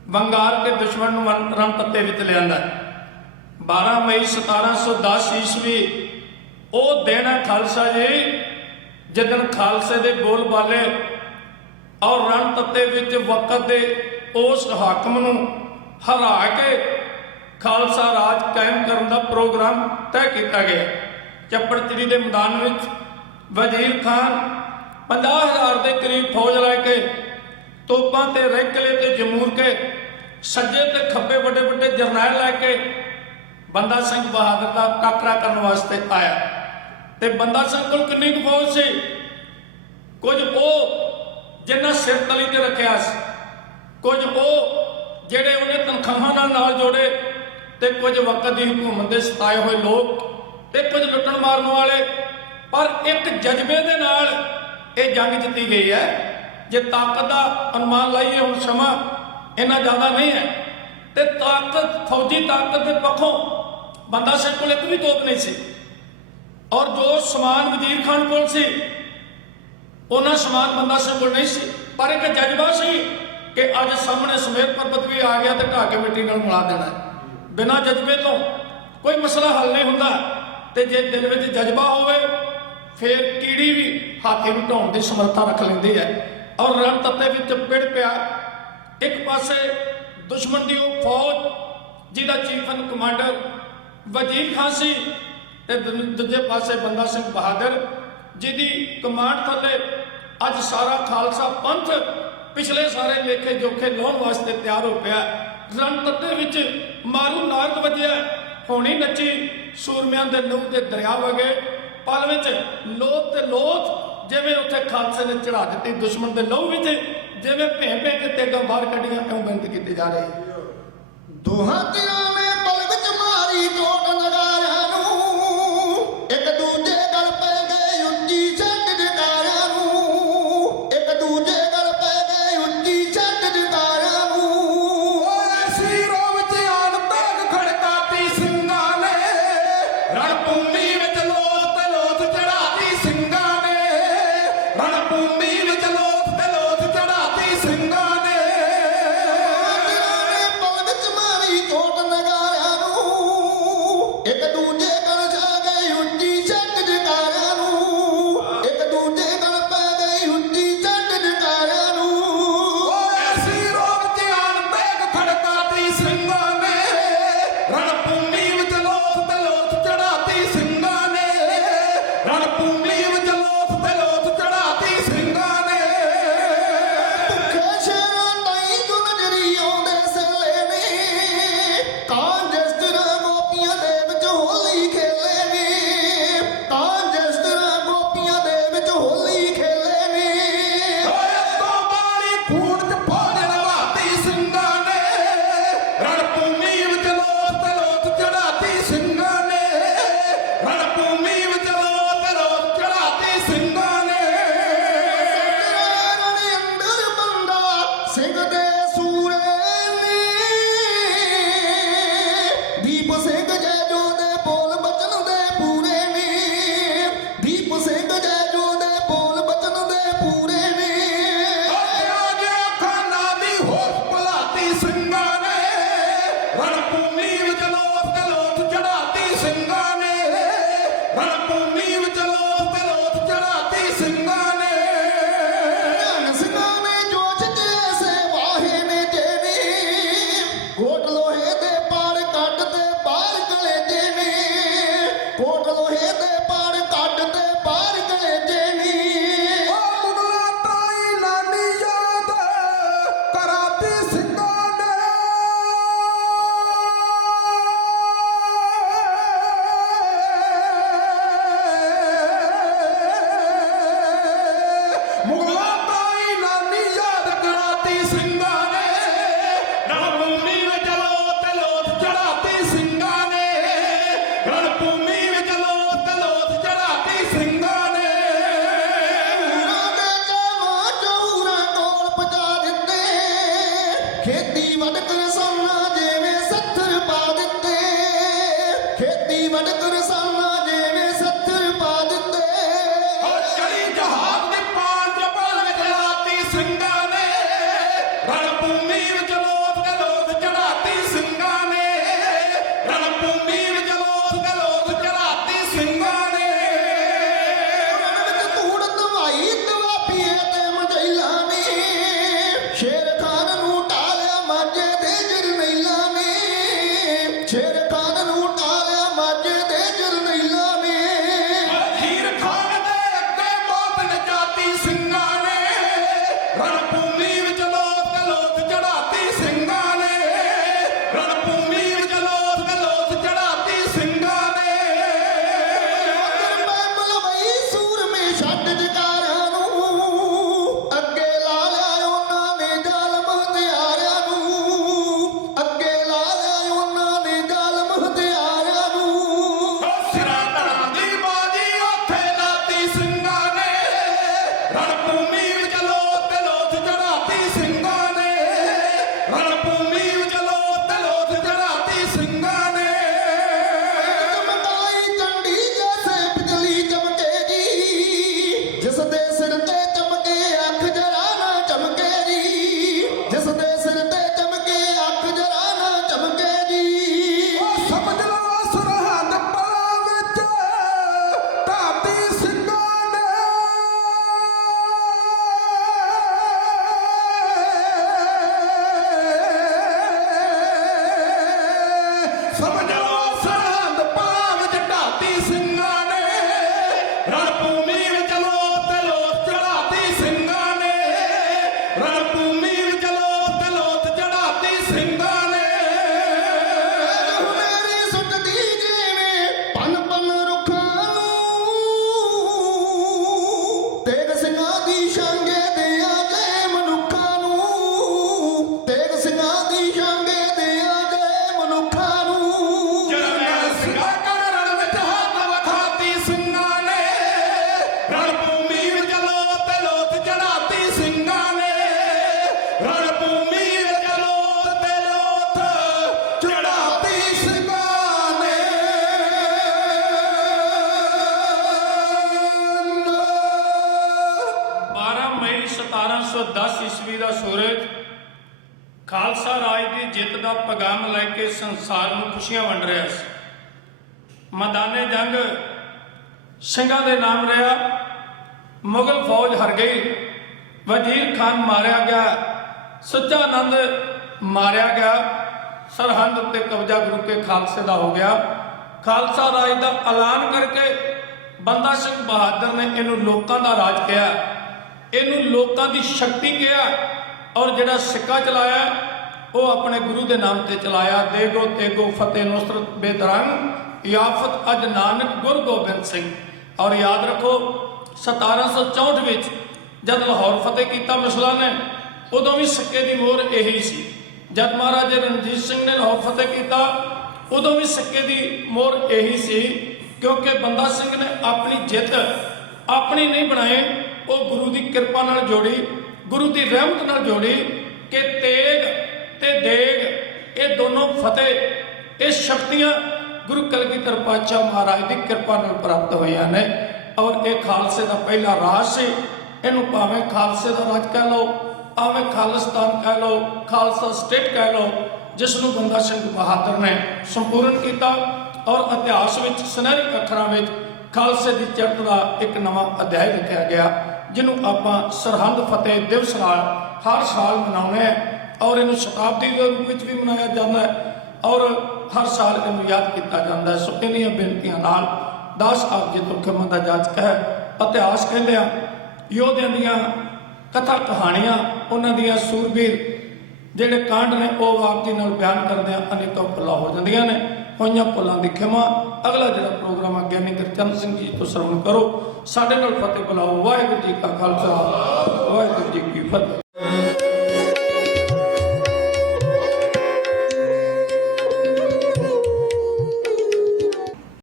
ਵੰਗਾਰ ਕੇ ਦੁਸ਼ਮਣ ਨੂੰ ਰਨ ਤੱਤੇ ਵਿੱਚ ਲਿਆਂਦਾ। 12 ਮਈ 1710 ਈਸਵੀ ਉਹ ਦਿਨ ਹੈ ਖਾਲਸਾ ਜੀ ਜਿੱਦਣ ਖਾਲਸੇ ਦੇ ਬੋਲ ਬਾਲੇ ਔਰ ਰਨ ਤੱਤੇ ਵਿੱਚ ਵਕਤ ਦੇ ਉਸ ਹਾਕਮ ਨੂੰ ਹਰਾ ਕੇ ਖਾਲਸਾ ਰਾਜ ਕਾਇਮ ਕਰਨ ਦਾ ਪ੍ਰੋਗਰਾਮ ਤੈਅ ਕੀਤਾ ਗਿਆ। ਚੱਪੜਚਿੜੀ ਦੇ ਮੈਦਾਨ ਵਿੱਚ ਵਜ਼ੀਰ ਖਾਨ 50,000 ਦੇ ਕਰੀਬ ਫੌਜ ਲੈ ਕੇ ਤੋਪਾਂ ਤੇ ਰੈਕਲੇ ਤੇ ਜਮੂਰ ਕੇ ਸੱਜੇ ਤੇ ਖੱਬੇ ਵੱਡੇ ਵੱਡੇ ਜਰਨੈਲ ਲੈ ਕੇ ਬੰਦਾ ਸਿੰਘ ਬਹਾਦਰ ਦਾ ਟਾਕਰਾ ਕਰਨ ਵਾਸਤੇ ਆਇਆ। ਤੇ ਬੰਦਾ ਸਿੰਘ ਕੋਲ ਕਿੰਨੀ ਕੁ ਫੌਜ ਸੀ? ਕੁਝ ਉਹ ਜਿਨ੍ਹਾਂ ਸਿਰ ਤਲੀ ਤੇ ਰੱਖਿਆ ਸੀ, ਕੁਝ ਉਹ ਜਿਹੜੇ ਉਹਨੇ ਤਨਖਾਹਾਂ ਨਾਲ ਜੋੜੇ, ਤੇ ਕੁਝ ਵਕਤ ਦੀ ਹਕੂਮਤ ਦੇ ਸਤਾਏ ਹੋਏ ਲੋਕ, ਤੇ ਕੁਝ ਲੁੱਟਣ ਮਾਰਨ ਵਾਲੇ। ਪਰ ਇੱਕ ਜਜ਼ਬੇ ਦੇ ਨਾਲ ਇਹ ਜੰਗ ਜਿੱਤੀ ਗਈ ਹੈ। ਜੇ ਤਾਕਤ ਦਾ ਅਨੁਮਾਨ ਲਾਈਏ ਹੁਣ ਸਮਾਂ ਇੰਨਾ ਜ਼ਿਆਦਾ ਨਹੀਂ ਹੈ, ਤੇ ਤਾਕਤ ਫੌਜੀ ਤਾਕਤ ਦੇ ਪੱਖੋਂ ਬੰਦਾ ਸਿੰਘ ਕੋਲ ਇੱਕ ਵੀ ਤੋਪ ਨਹੀਂ ਸੀ, ਔਰ ਜੋ ਸਮਾਨ ਵਜ਼ੀਰ ਖਾਨ ਕੋਲ ਸੀ ਉਹਨਾਂ ਸਮਾਨ ਬੰਦਾ ਸਿੰਘ ਕੋਲ ਨਹੀਂ ਸੀ। ਪਰ ਇੱਕ ਜਜ਼ਬਾ ਸੀ ਕਿ ਅੱਜ ਸਾਹਮਣੇ ਸਮੇਤ ਪਰਬਤ ਵੀ ਆ ਗਿਆ ਤੇ ਢਾਹ ਕੇ ਮਿੱਟੀ ਨਾਲ ਮਿਲਾ ਦੇਣਾ। ਬਿਨਾਂ ਜਜ਼ਬੇ ਤੋਂ ਕੋਈ ਮਸਲਾ ਹੱਲ ਨਹੀਂ ਹੁੰਦਾ, ਤੇ ਜੇ ਦਿਲ ਵਿੱਚ ਜਜ਼ਬਾ ਹੋਵੇ ਫਿਰ ਕੀੜੀ ਵੀ ਹਾਥੀ ਨੂੰ ਢਾਉਣ ਦੀ ਸਮਰੱਥਾ ਰੱਖ ਲੈਂਦੀ ਹੈ। ਔਰ ਰਨ ਤੱਤੇ ਵਿੱਚ ਪਿੜ ਪਿਆ। ਇੱਕ ਪਾਸੇ ਦੁਸ਼ਮਣ ਦੀ ਉਹ ਫੌਜ ਜਿਹਦਾ chief and commander Wazir Khan ਸੀ, ਤੇ ਦੂਜੇ ਪਾਸੇ ਬੰਦਾ ਸਿੰਘ ਬਹਾਦਰ ਜਿਹਦੀ ਕਮਾਂਡ ਥੱਲੇ ਅੱਜ ਸਾਰਾ ਖਾਲਸਾ ਪੰਥ ਪਿਛਲੇ ਸਾਰੇ ਲੇਖੇ ਜੋਖੇ ਲਾਉਣ ਵਾਸਤੇ ਤਿਆਰ ਹੋ ਪਿਆ। ਰਨ ਤੱਤੇ ਵਿੱਚ ਮਾਰੂ ਨਾਰਦ ਵੱਜਿਆ, ਹੋਣੀ ਨੱਚੀ ਸੂਰਮਿਆਂ ਦੇ ਲਹੂ ਦੇ ਦਰਿਆ ਵਗੇ। ਪਲ ਵਿੱਚ ਲੋਥ ਤੇ ਲੋਥ ਜਿਵੇਂ ਉੱਥੇ ਖਾਲਸੇ ਨੇ ਚੜਾ ਦਿੱਤੀ ਦੁਸ਼ਮਣ ਦੇ ਲਹੂ ਵਿੱਚ, ਜਿਵੇਂ ਭੇਂ ਭੇਂ ਕੇ ਤੇਗਾਂ ਬਾਹਰ ਕੱਢੀਆਂ ਇਉਂ ਬੇਨਤੀ ਕੀਤੀ ਜਾ ਰਹੀ। ਦੋਹਾਂ ਧਿਰਾਂ ਨੇ ਪਲ ਵਿੱਚ ਮਾਰੀ ਚੋਟ ਨਗਾਰਿਆਂ ਨੂੰ, ਇੱਕ ਦੂਜੇ ਗਲ ਪੈ ਗਏ ਉੱਚੀ ਛੱਡ ਜਕਾਰਿਆਂ ਨੂੰ, ਇੱਕ ਦੂਜੇ ਗਲ ਪੈ ਗਏ ਉੱਚੀ ਛੱਡ ਜਕਾਰਿਆਂ ਨੂੰ। ਐਸੀ ਰੋਹ ਵਿੱਚ ਆਨ ਤੱਕ ਖੜਕਾਤੀ ਸਿੰਘਾਂ ਨੇ, ਰਣਭੂਮੀ ਵਿੱਚ ਲੋਥ ਤੇ ਲੋਥ ਚੜਾਤੀ ਸਿੰਘਾਂ ਨੇ, ਰਣਭੂਮੀ ਵਿੱਚ ਲੋਥ ਤੇ ਲੋਥ ਚੜਾਤੀ ਸਿੰਘਾਂ ਨੇ। ਪਲ ਵਿੱਚ ਮਾਰੀ ਚੋਟ ਨਗਾਰਿਆਂ ਨੂੰ, ਇੱਕ ਦੂਜੇ ਗਲ ਛਾ ਗਈ ਉੱਚੀ ਛੱਡ ਜਕਾਰਿਆਂ ਨੂੰ, ਇੱਕ ਦੂਜੇ ਗਲ ਪੈ ਗਈ ਉੱਚੀ ਛੱਡ ਜਕਾਰਿਆਂ ਨੂੰ। ਐਸੀ ਰੋਹ ਵਿੱਚ ਆਨ ਤੱਕ ਖੜਕਾਤੀ ਸਿੰਘਾਂ ਨੇ, ਰਣਭੂਮੀ ਵਿੱਚ ਲੋਥ ਤੇ ਲੋਥ ਚੜਾਤੀ ਸਿੰਘਾਂ ਨੇ, ਰਣਭੂਮੀ ਵਿੱਚ ਲੋਥ ਤੇ ਲੋਥ ਚੜਾਤੀ ਸਿੰਘਾਂ ਨੇ। ਭੁੱਖੇ ਸ਼ੇਰਾਂ ਤਾਈਂ ਜੋ ਨਜ਼ਰੀ ਆਉਂਦੇ ਸਿਲੇ ਨੇ, ਕਾਂ ਜਿਸ ਤਰ੍ਹਾਂ ਗੋਪੀਆਂ ਦੇ ਵਿੱਚ ਹੋਲੀ ਖੇਲੇ ਨੇ, ਕਾਂ ਜਿਸ ਤਰ੍ਹਾਂ ਗੋਪੀਆਂ ਦੇ ਵਿੱਚ ਹੋਲੀ ਖੇਲੇ ਨੇ। ਓਏ ਤੋਂ ਬਾਣੀ ਖੂਨ ਚ ਫੌਜ ਨਵਾਤੀ ਸਿੰਘਾਂ ਨੇ, ਰਣਭੂਮੀ ਵਿੱਚ ਲੋਥ ਤੇ ਲੋਥ ਚੜਾਤੀ ਸਿੰਘਾਂ ਨੇ, ਰਣਭੂਮੀ ਵਿੱਚ ਲੋਥ ਤੇ ਲੋਥ ਚੜਾਤੀ ਸਿੰਘਾਂ ਨੇ। ਰਣ ਅੰਦਰ ਬੰਦਾ ਸਿੰਘ ਦੇ ਸੂਰੇ ਨੇ, ਦੀਪ ਸਿੰਘ ਜੈਜੋ ਦੇ ਬੋਲ ਬਚਨ ਦੇ ਪੂਰੇ ਨੇ, ਦੀਪ ਸਿੰਘ ਜੈਜੋ ਦੇ ਬੋਲ ਬਚਨ ਦੇ ਪੂਰੇ ਨੇ। ਓਏ ਖਾਨਾ ਦੀ ਹੋਸ਼ ਭੁਲਾਤੀ ਸਿੰਘਾਂ ਨੇ, ਰਣਭੂਮੀ ਵਿੱਚ ਲੋਥ ਤੇ ਲੋਥ ਚੜਾਤੀ ਸਿੰਘਾਂ ਨੇ, ਰਣਭੂਮੀ ਵਿੱਚ ਲੋਥ ਤੇ ਲੋਥ ਚੜਾਤੀ ਸਿੰਘਾਂ ਨੇ। ਧਨ ਸਿੰਘਾਂ ਨੇ ਜੋਸ਼ ਚ ਐਸੇ ਵਾਹੇ ਨੇ ਜਿਹੜੇ, ਕੋਟ ਲੋਹੇ ਦੇ ਪਾਰ ਕੱਢ ਤੇ ਬਾਹਰ ਕਲੇਜੇ ਨੇ, ਕੋਟ ਲੋਹੇ ਦੇ ਪਾਰ ਕੱਢ ਤੇ ਬਾਹਰ ਕਲੇਜੇ ਨੇ। ਓ ਮੁਗਲਾਂ ਤਾਈ ਲਾਡੀ ਯਾਦ ਕਰਾਤੀ ਸਿੰਘਾਂ ਨੇ, ਮੁਗਲਾਂ ਤਾਈ ਲਾਡੀ ਯਾਦ ਕਰਾਤੀ ਸਿੰਘਾਂ ਨੇ, ਰਣਭੂਮੀ ਵਿੱਚ ਲੋਥ ਤੇ ਲੋਥ ਚੜਾਤੀ ਸਿੰਘਾਂ ਨੇ, ਰਣਭੂਮੀ ਵਿੱਚ ਲੋਥ ਤੇ ਲੋਥ ਚੜਾਤੀ ਸਿੰਘਾਂ ਨੇ। ਉਹਨਾਂ ਦੇ ਚਾਵਾਂ ਚਹੂਰਾਂ ਕੋਲ ਪਹੁੰਚਾ ਦਿੱਤੇ, ਖੇਤੀ ਵੱਢ ਕਿਸਾਨਾਂ ਜਿਵੇਂ ਸੱਥਰ ਪਾ ਦਿੱਤੇ, ਖੇਤੀ ਵੱਢ ਕਿਸਾਨਾਂ ਜਿਵੇਂ ਸੱਥਰ ਪਾ ਦਿੱਤੇ। ਓ ਚੜੀ ਜਹਾਜ਼ ਦੀ ਪਾਣ ਦੇ ਬਾਲ ਵਿੱਚ ਲਾਤੀ ਸਿੰਘਾਂ 1710 ਈਸਵੀ ਦਾ ਸੂਰਜ ਖਾਲਸਾ ਰਾਜ ਦੀ ਜਿੱਤ ਦਾ ਪੈਗਾਮ ਲੈ ਕੇ ਸੰਸਾਰ ਨੂੰ ਖੁਸ਼ੀਆਂ ਵੰਡ ਰਿਹਾ ਸੀ। ਮੈਦਾਨੇ ਜੰਗ ਸਿੰਘਾਂ ਦੇ ਨਾਮ ਰਿਹਾ। ਮੁਗਲ ਫੌਜ ਹਾਰ ਗਈ। ਵਜ਼ੀਰ ਖਾਨ ਮਾਰਿਆ ਗਿਆ। ਸੱਚਾ ਆਨੰਦ ਮਾਰਿਆ ਗਿਆ। ਸਰਹੰਦ ਉੱਤੇ ਕਬਜ਼ਾ ਗੁਰੂ ਕੇ ਖਾਲਸੇ ਦਾ ਹੋ ਗਿਆ। ਖਾਲਸਾ ਰਾਜ ਦਾ ਐਲਾਨ ਕਰਕੇ ਬੰਦਾ ਸਿੰਘ ਬਹਾਦਰ ਨੇ ਇਹਨੂੰ ਲੋਕਾਂ ਦਾ ਰਾਜ ਕਿਹਾ, ਇਹਨੂੰ ਲੋਕਾਂ ਦੀ ਸ਼ਕਤੀ ਕਿਹਾ। ਔਰ ਜਿਹੜਾ ਸਿੱਕਾ ਚਲਾਇਆ ਉਹ ਆਪਣੇ ਗੁਰੂ ਦੇ ਨਾਮ ਤੇ ਚਲਾਇਆ। ਦੇਗੋ ਤੇਗੋ ਫਤਿਹ ਨੁਸਰਤ ਬੇਦਰੰਗ ਯਾਫਤ ਅਜ ਨਾਨਕ ਗੁਰ ਗੋਬਿੰਦ ਸਿੰਘ। ਔਰ ਯਾਦ ਰੱਖੋ 1764 ਵਿੱਚ ਜਦ ਲਾਹੌਰ ਫਤਿਹ ਕੀਤਾ ਮੁਸਲਾਂ ਨੇ, ਉਦੋਂ ਵੀ ਸਿੱਕੇ ਦੀ ਮੋਹਰ ਇਹੀ ਸੀ। ਜਦ ਮਹਾਰਾਜਾ ਰਣਜੀਤ ਸਿੰਘ ਨੇ ਲਾਹੌਰ ਫਤਿਹ ਕੀਤਾ, ਉਦੋਂ ਵੀ ਸਿੱਕੇ ਦੀ ਮੋਹਰ ਇਹੀ ਸੀ, ਕਿਉਂਕਿ ਬੰਦਾ ਸਿੰਘ ਨੇ ਆਪਣੀ ਜਿੱਤ ਆਪਣੀ ਨਹੀਂ ਬਣਾਏ, ਉਹ ਗੁਰੂ ਦੀ ਕਿਰਪਾ ਨਾਲ ਜੋੜੀ, ਗੁਰੂ ਦੀ ਰਹਿਮਤ ਨਾਲ ਜੋੜੀ ਕਿ ਤੇਗ ਤੇ ਦੇਗ ਇਹ ਦੋਨੋਂ ਫਤਿਹ, ਇਹ ਸ਼ਕਤੀਆਂ ਗੁਰੂ ਕਲਗੀਧਰ ਪਾਤਸ਼ਾਹ ਮਹਾਰਾਜ ਦੀ ਕਿਰਪਾ ਨਾਲ ਪ੍ਰਾਪਤ ਹੋਈਆਂ ਨੇ। ਔਰ ਇਹ ਖਾਲਸੇ ਦਾ ਪਹਿਲਾ ਰਾਜ ਸੀ। ਇਹਨੂੰ ਭਾਵੇਂ ਖਾਲਸੇ ਦਾ ਰਾਜ ਕਹਿ ਲਓ, ਭਾਵੇਂ ਖਾਲਿਸਤਾਨ ਕਹਿ ਲਓ, ਖਾਲਸਾ ਸਟੇਟ ਕਹਿ ਲਓ, ਜਿਸ ਨੂੰ ਬੰਦਾ ਸਿੰਘ ਬਹਾਦਰ ਨੇ ਸੰਪੂਰਨ ਕੀਤਾ। ਔਰ ਇਤਿਹਾਸ ਵਿੱਚ ਸੁਨਹਿਰੀ ਅੱਖਰਾਂ ਵਿੱਚ ਖਾਲਸੇ ਦੀ ਚੜ੍ਹਤ ਦਾ ਇੱਕ ਨਵਾਂ ਅਧਿਆਇ ਲਿਖਿਆ ਗਿਆ, ਜਿਹਨੂੰ ਆਪਾਂ ਸਰਹੰਦ ਫਤਿਹ ਦਿਵਸ ਨਾਲ ਹਰ ਸਾਲ ਮਨਾਉਂਦੇ ਹਾਂ। ਔਰ ਇਹਨੂੰ ਸ਼ਤਾਬਦੀ ਦੇ ਰੂਪ ਵਿੱਚ ਵੀ ਮਨਾਇਆ ਜਾਂਦਾ ਹੈ ਔਰ ਹਰ ਸਾਲ ਇਹਨੂੰ ਯਾਦ ਕੀਤਾ ਜਾਂਦਾ ਹੈ। ਸੋ ਇਹਨੀਆਂ ਬੇਨਤੀਆਂ ਨਾਲ ਦਾਸ ਆਪ ਜੀ ਤੋਂ ਖਿਮਾ ਦਾ ਜਾਚਕ ਹੈ। ਇਤਿਹਾਸ ਕਹਿੰਦੇ ਆ ਯੋਧਿਆਂ ਦੀਆਂ ਕਥਾ ਕਹਾਣੀਆਂ, ਉਹਨਾਂ ਦੀਆਂ ਸੂਰਬੀਰ ਜਿਹੜੇ ਕਾਂਡ ਨੇ ਉਹ ਆਪ ਜੀ ਨਾਲ ਬਿਆਨ ਕਰਦਿਆਂ ਅਨੇਕਾਂ ਭੁੱਲਾਂ ਹੋ ਜਾਂਦੀਆਂ ਨੇ। ਹੋਈਆਂ ਭੁੱਲਾਂ ਦੀ ਖਿਮਾ। ਅਗਲਾ ਜਿਹੜਾ ਪ੍ਰੋਗਰਾਮ ਆ ਗਿਆਨੀ ਗੁਰਚਰਨ ਸਿੰਘ ਜੀ ਤੋਂ ਸਰਵਣ ਕਰੋ। ਸਾਡੇ ਨਾਲ ਫਤਿਹ ਬੁਲਾਓ। ਵਾਹਿਗੁਰੂ ਜੀ ਕਾ ਖਾਲਸਾ, ਵਾਹਿਗੁਰੂ ਜੀ ਕੀ ਫਤਿਹ।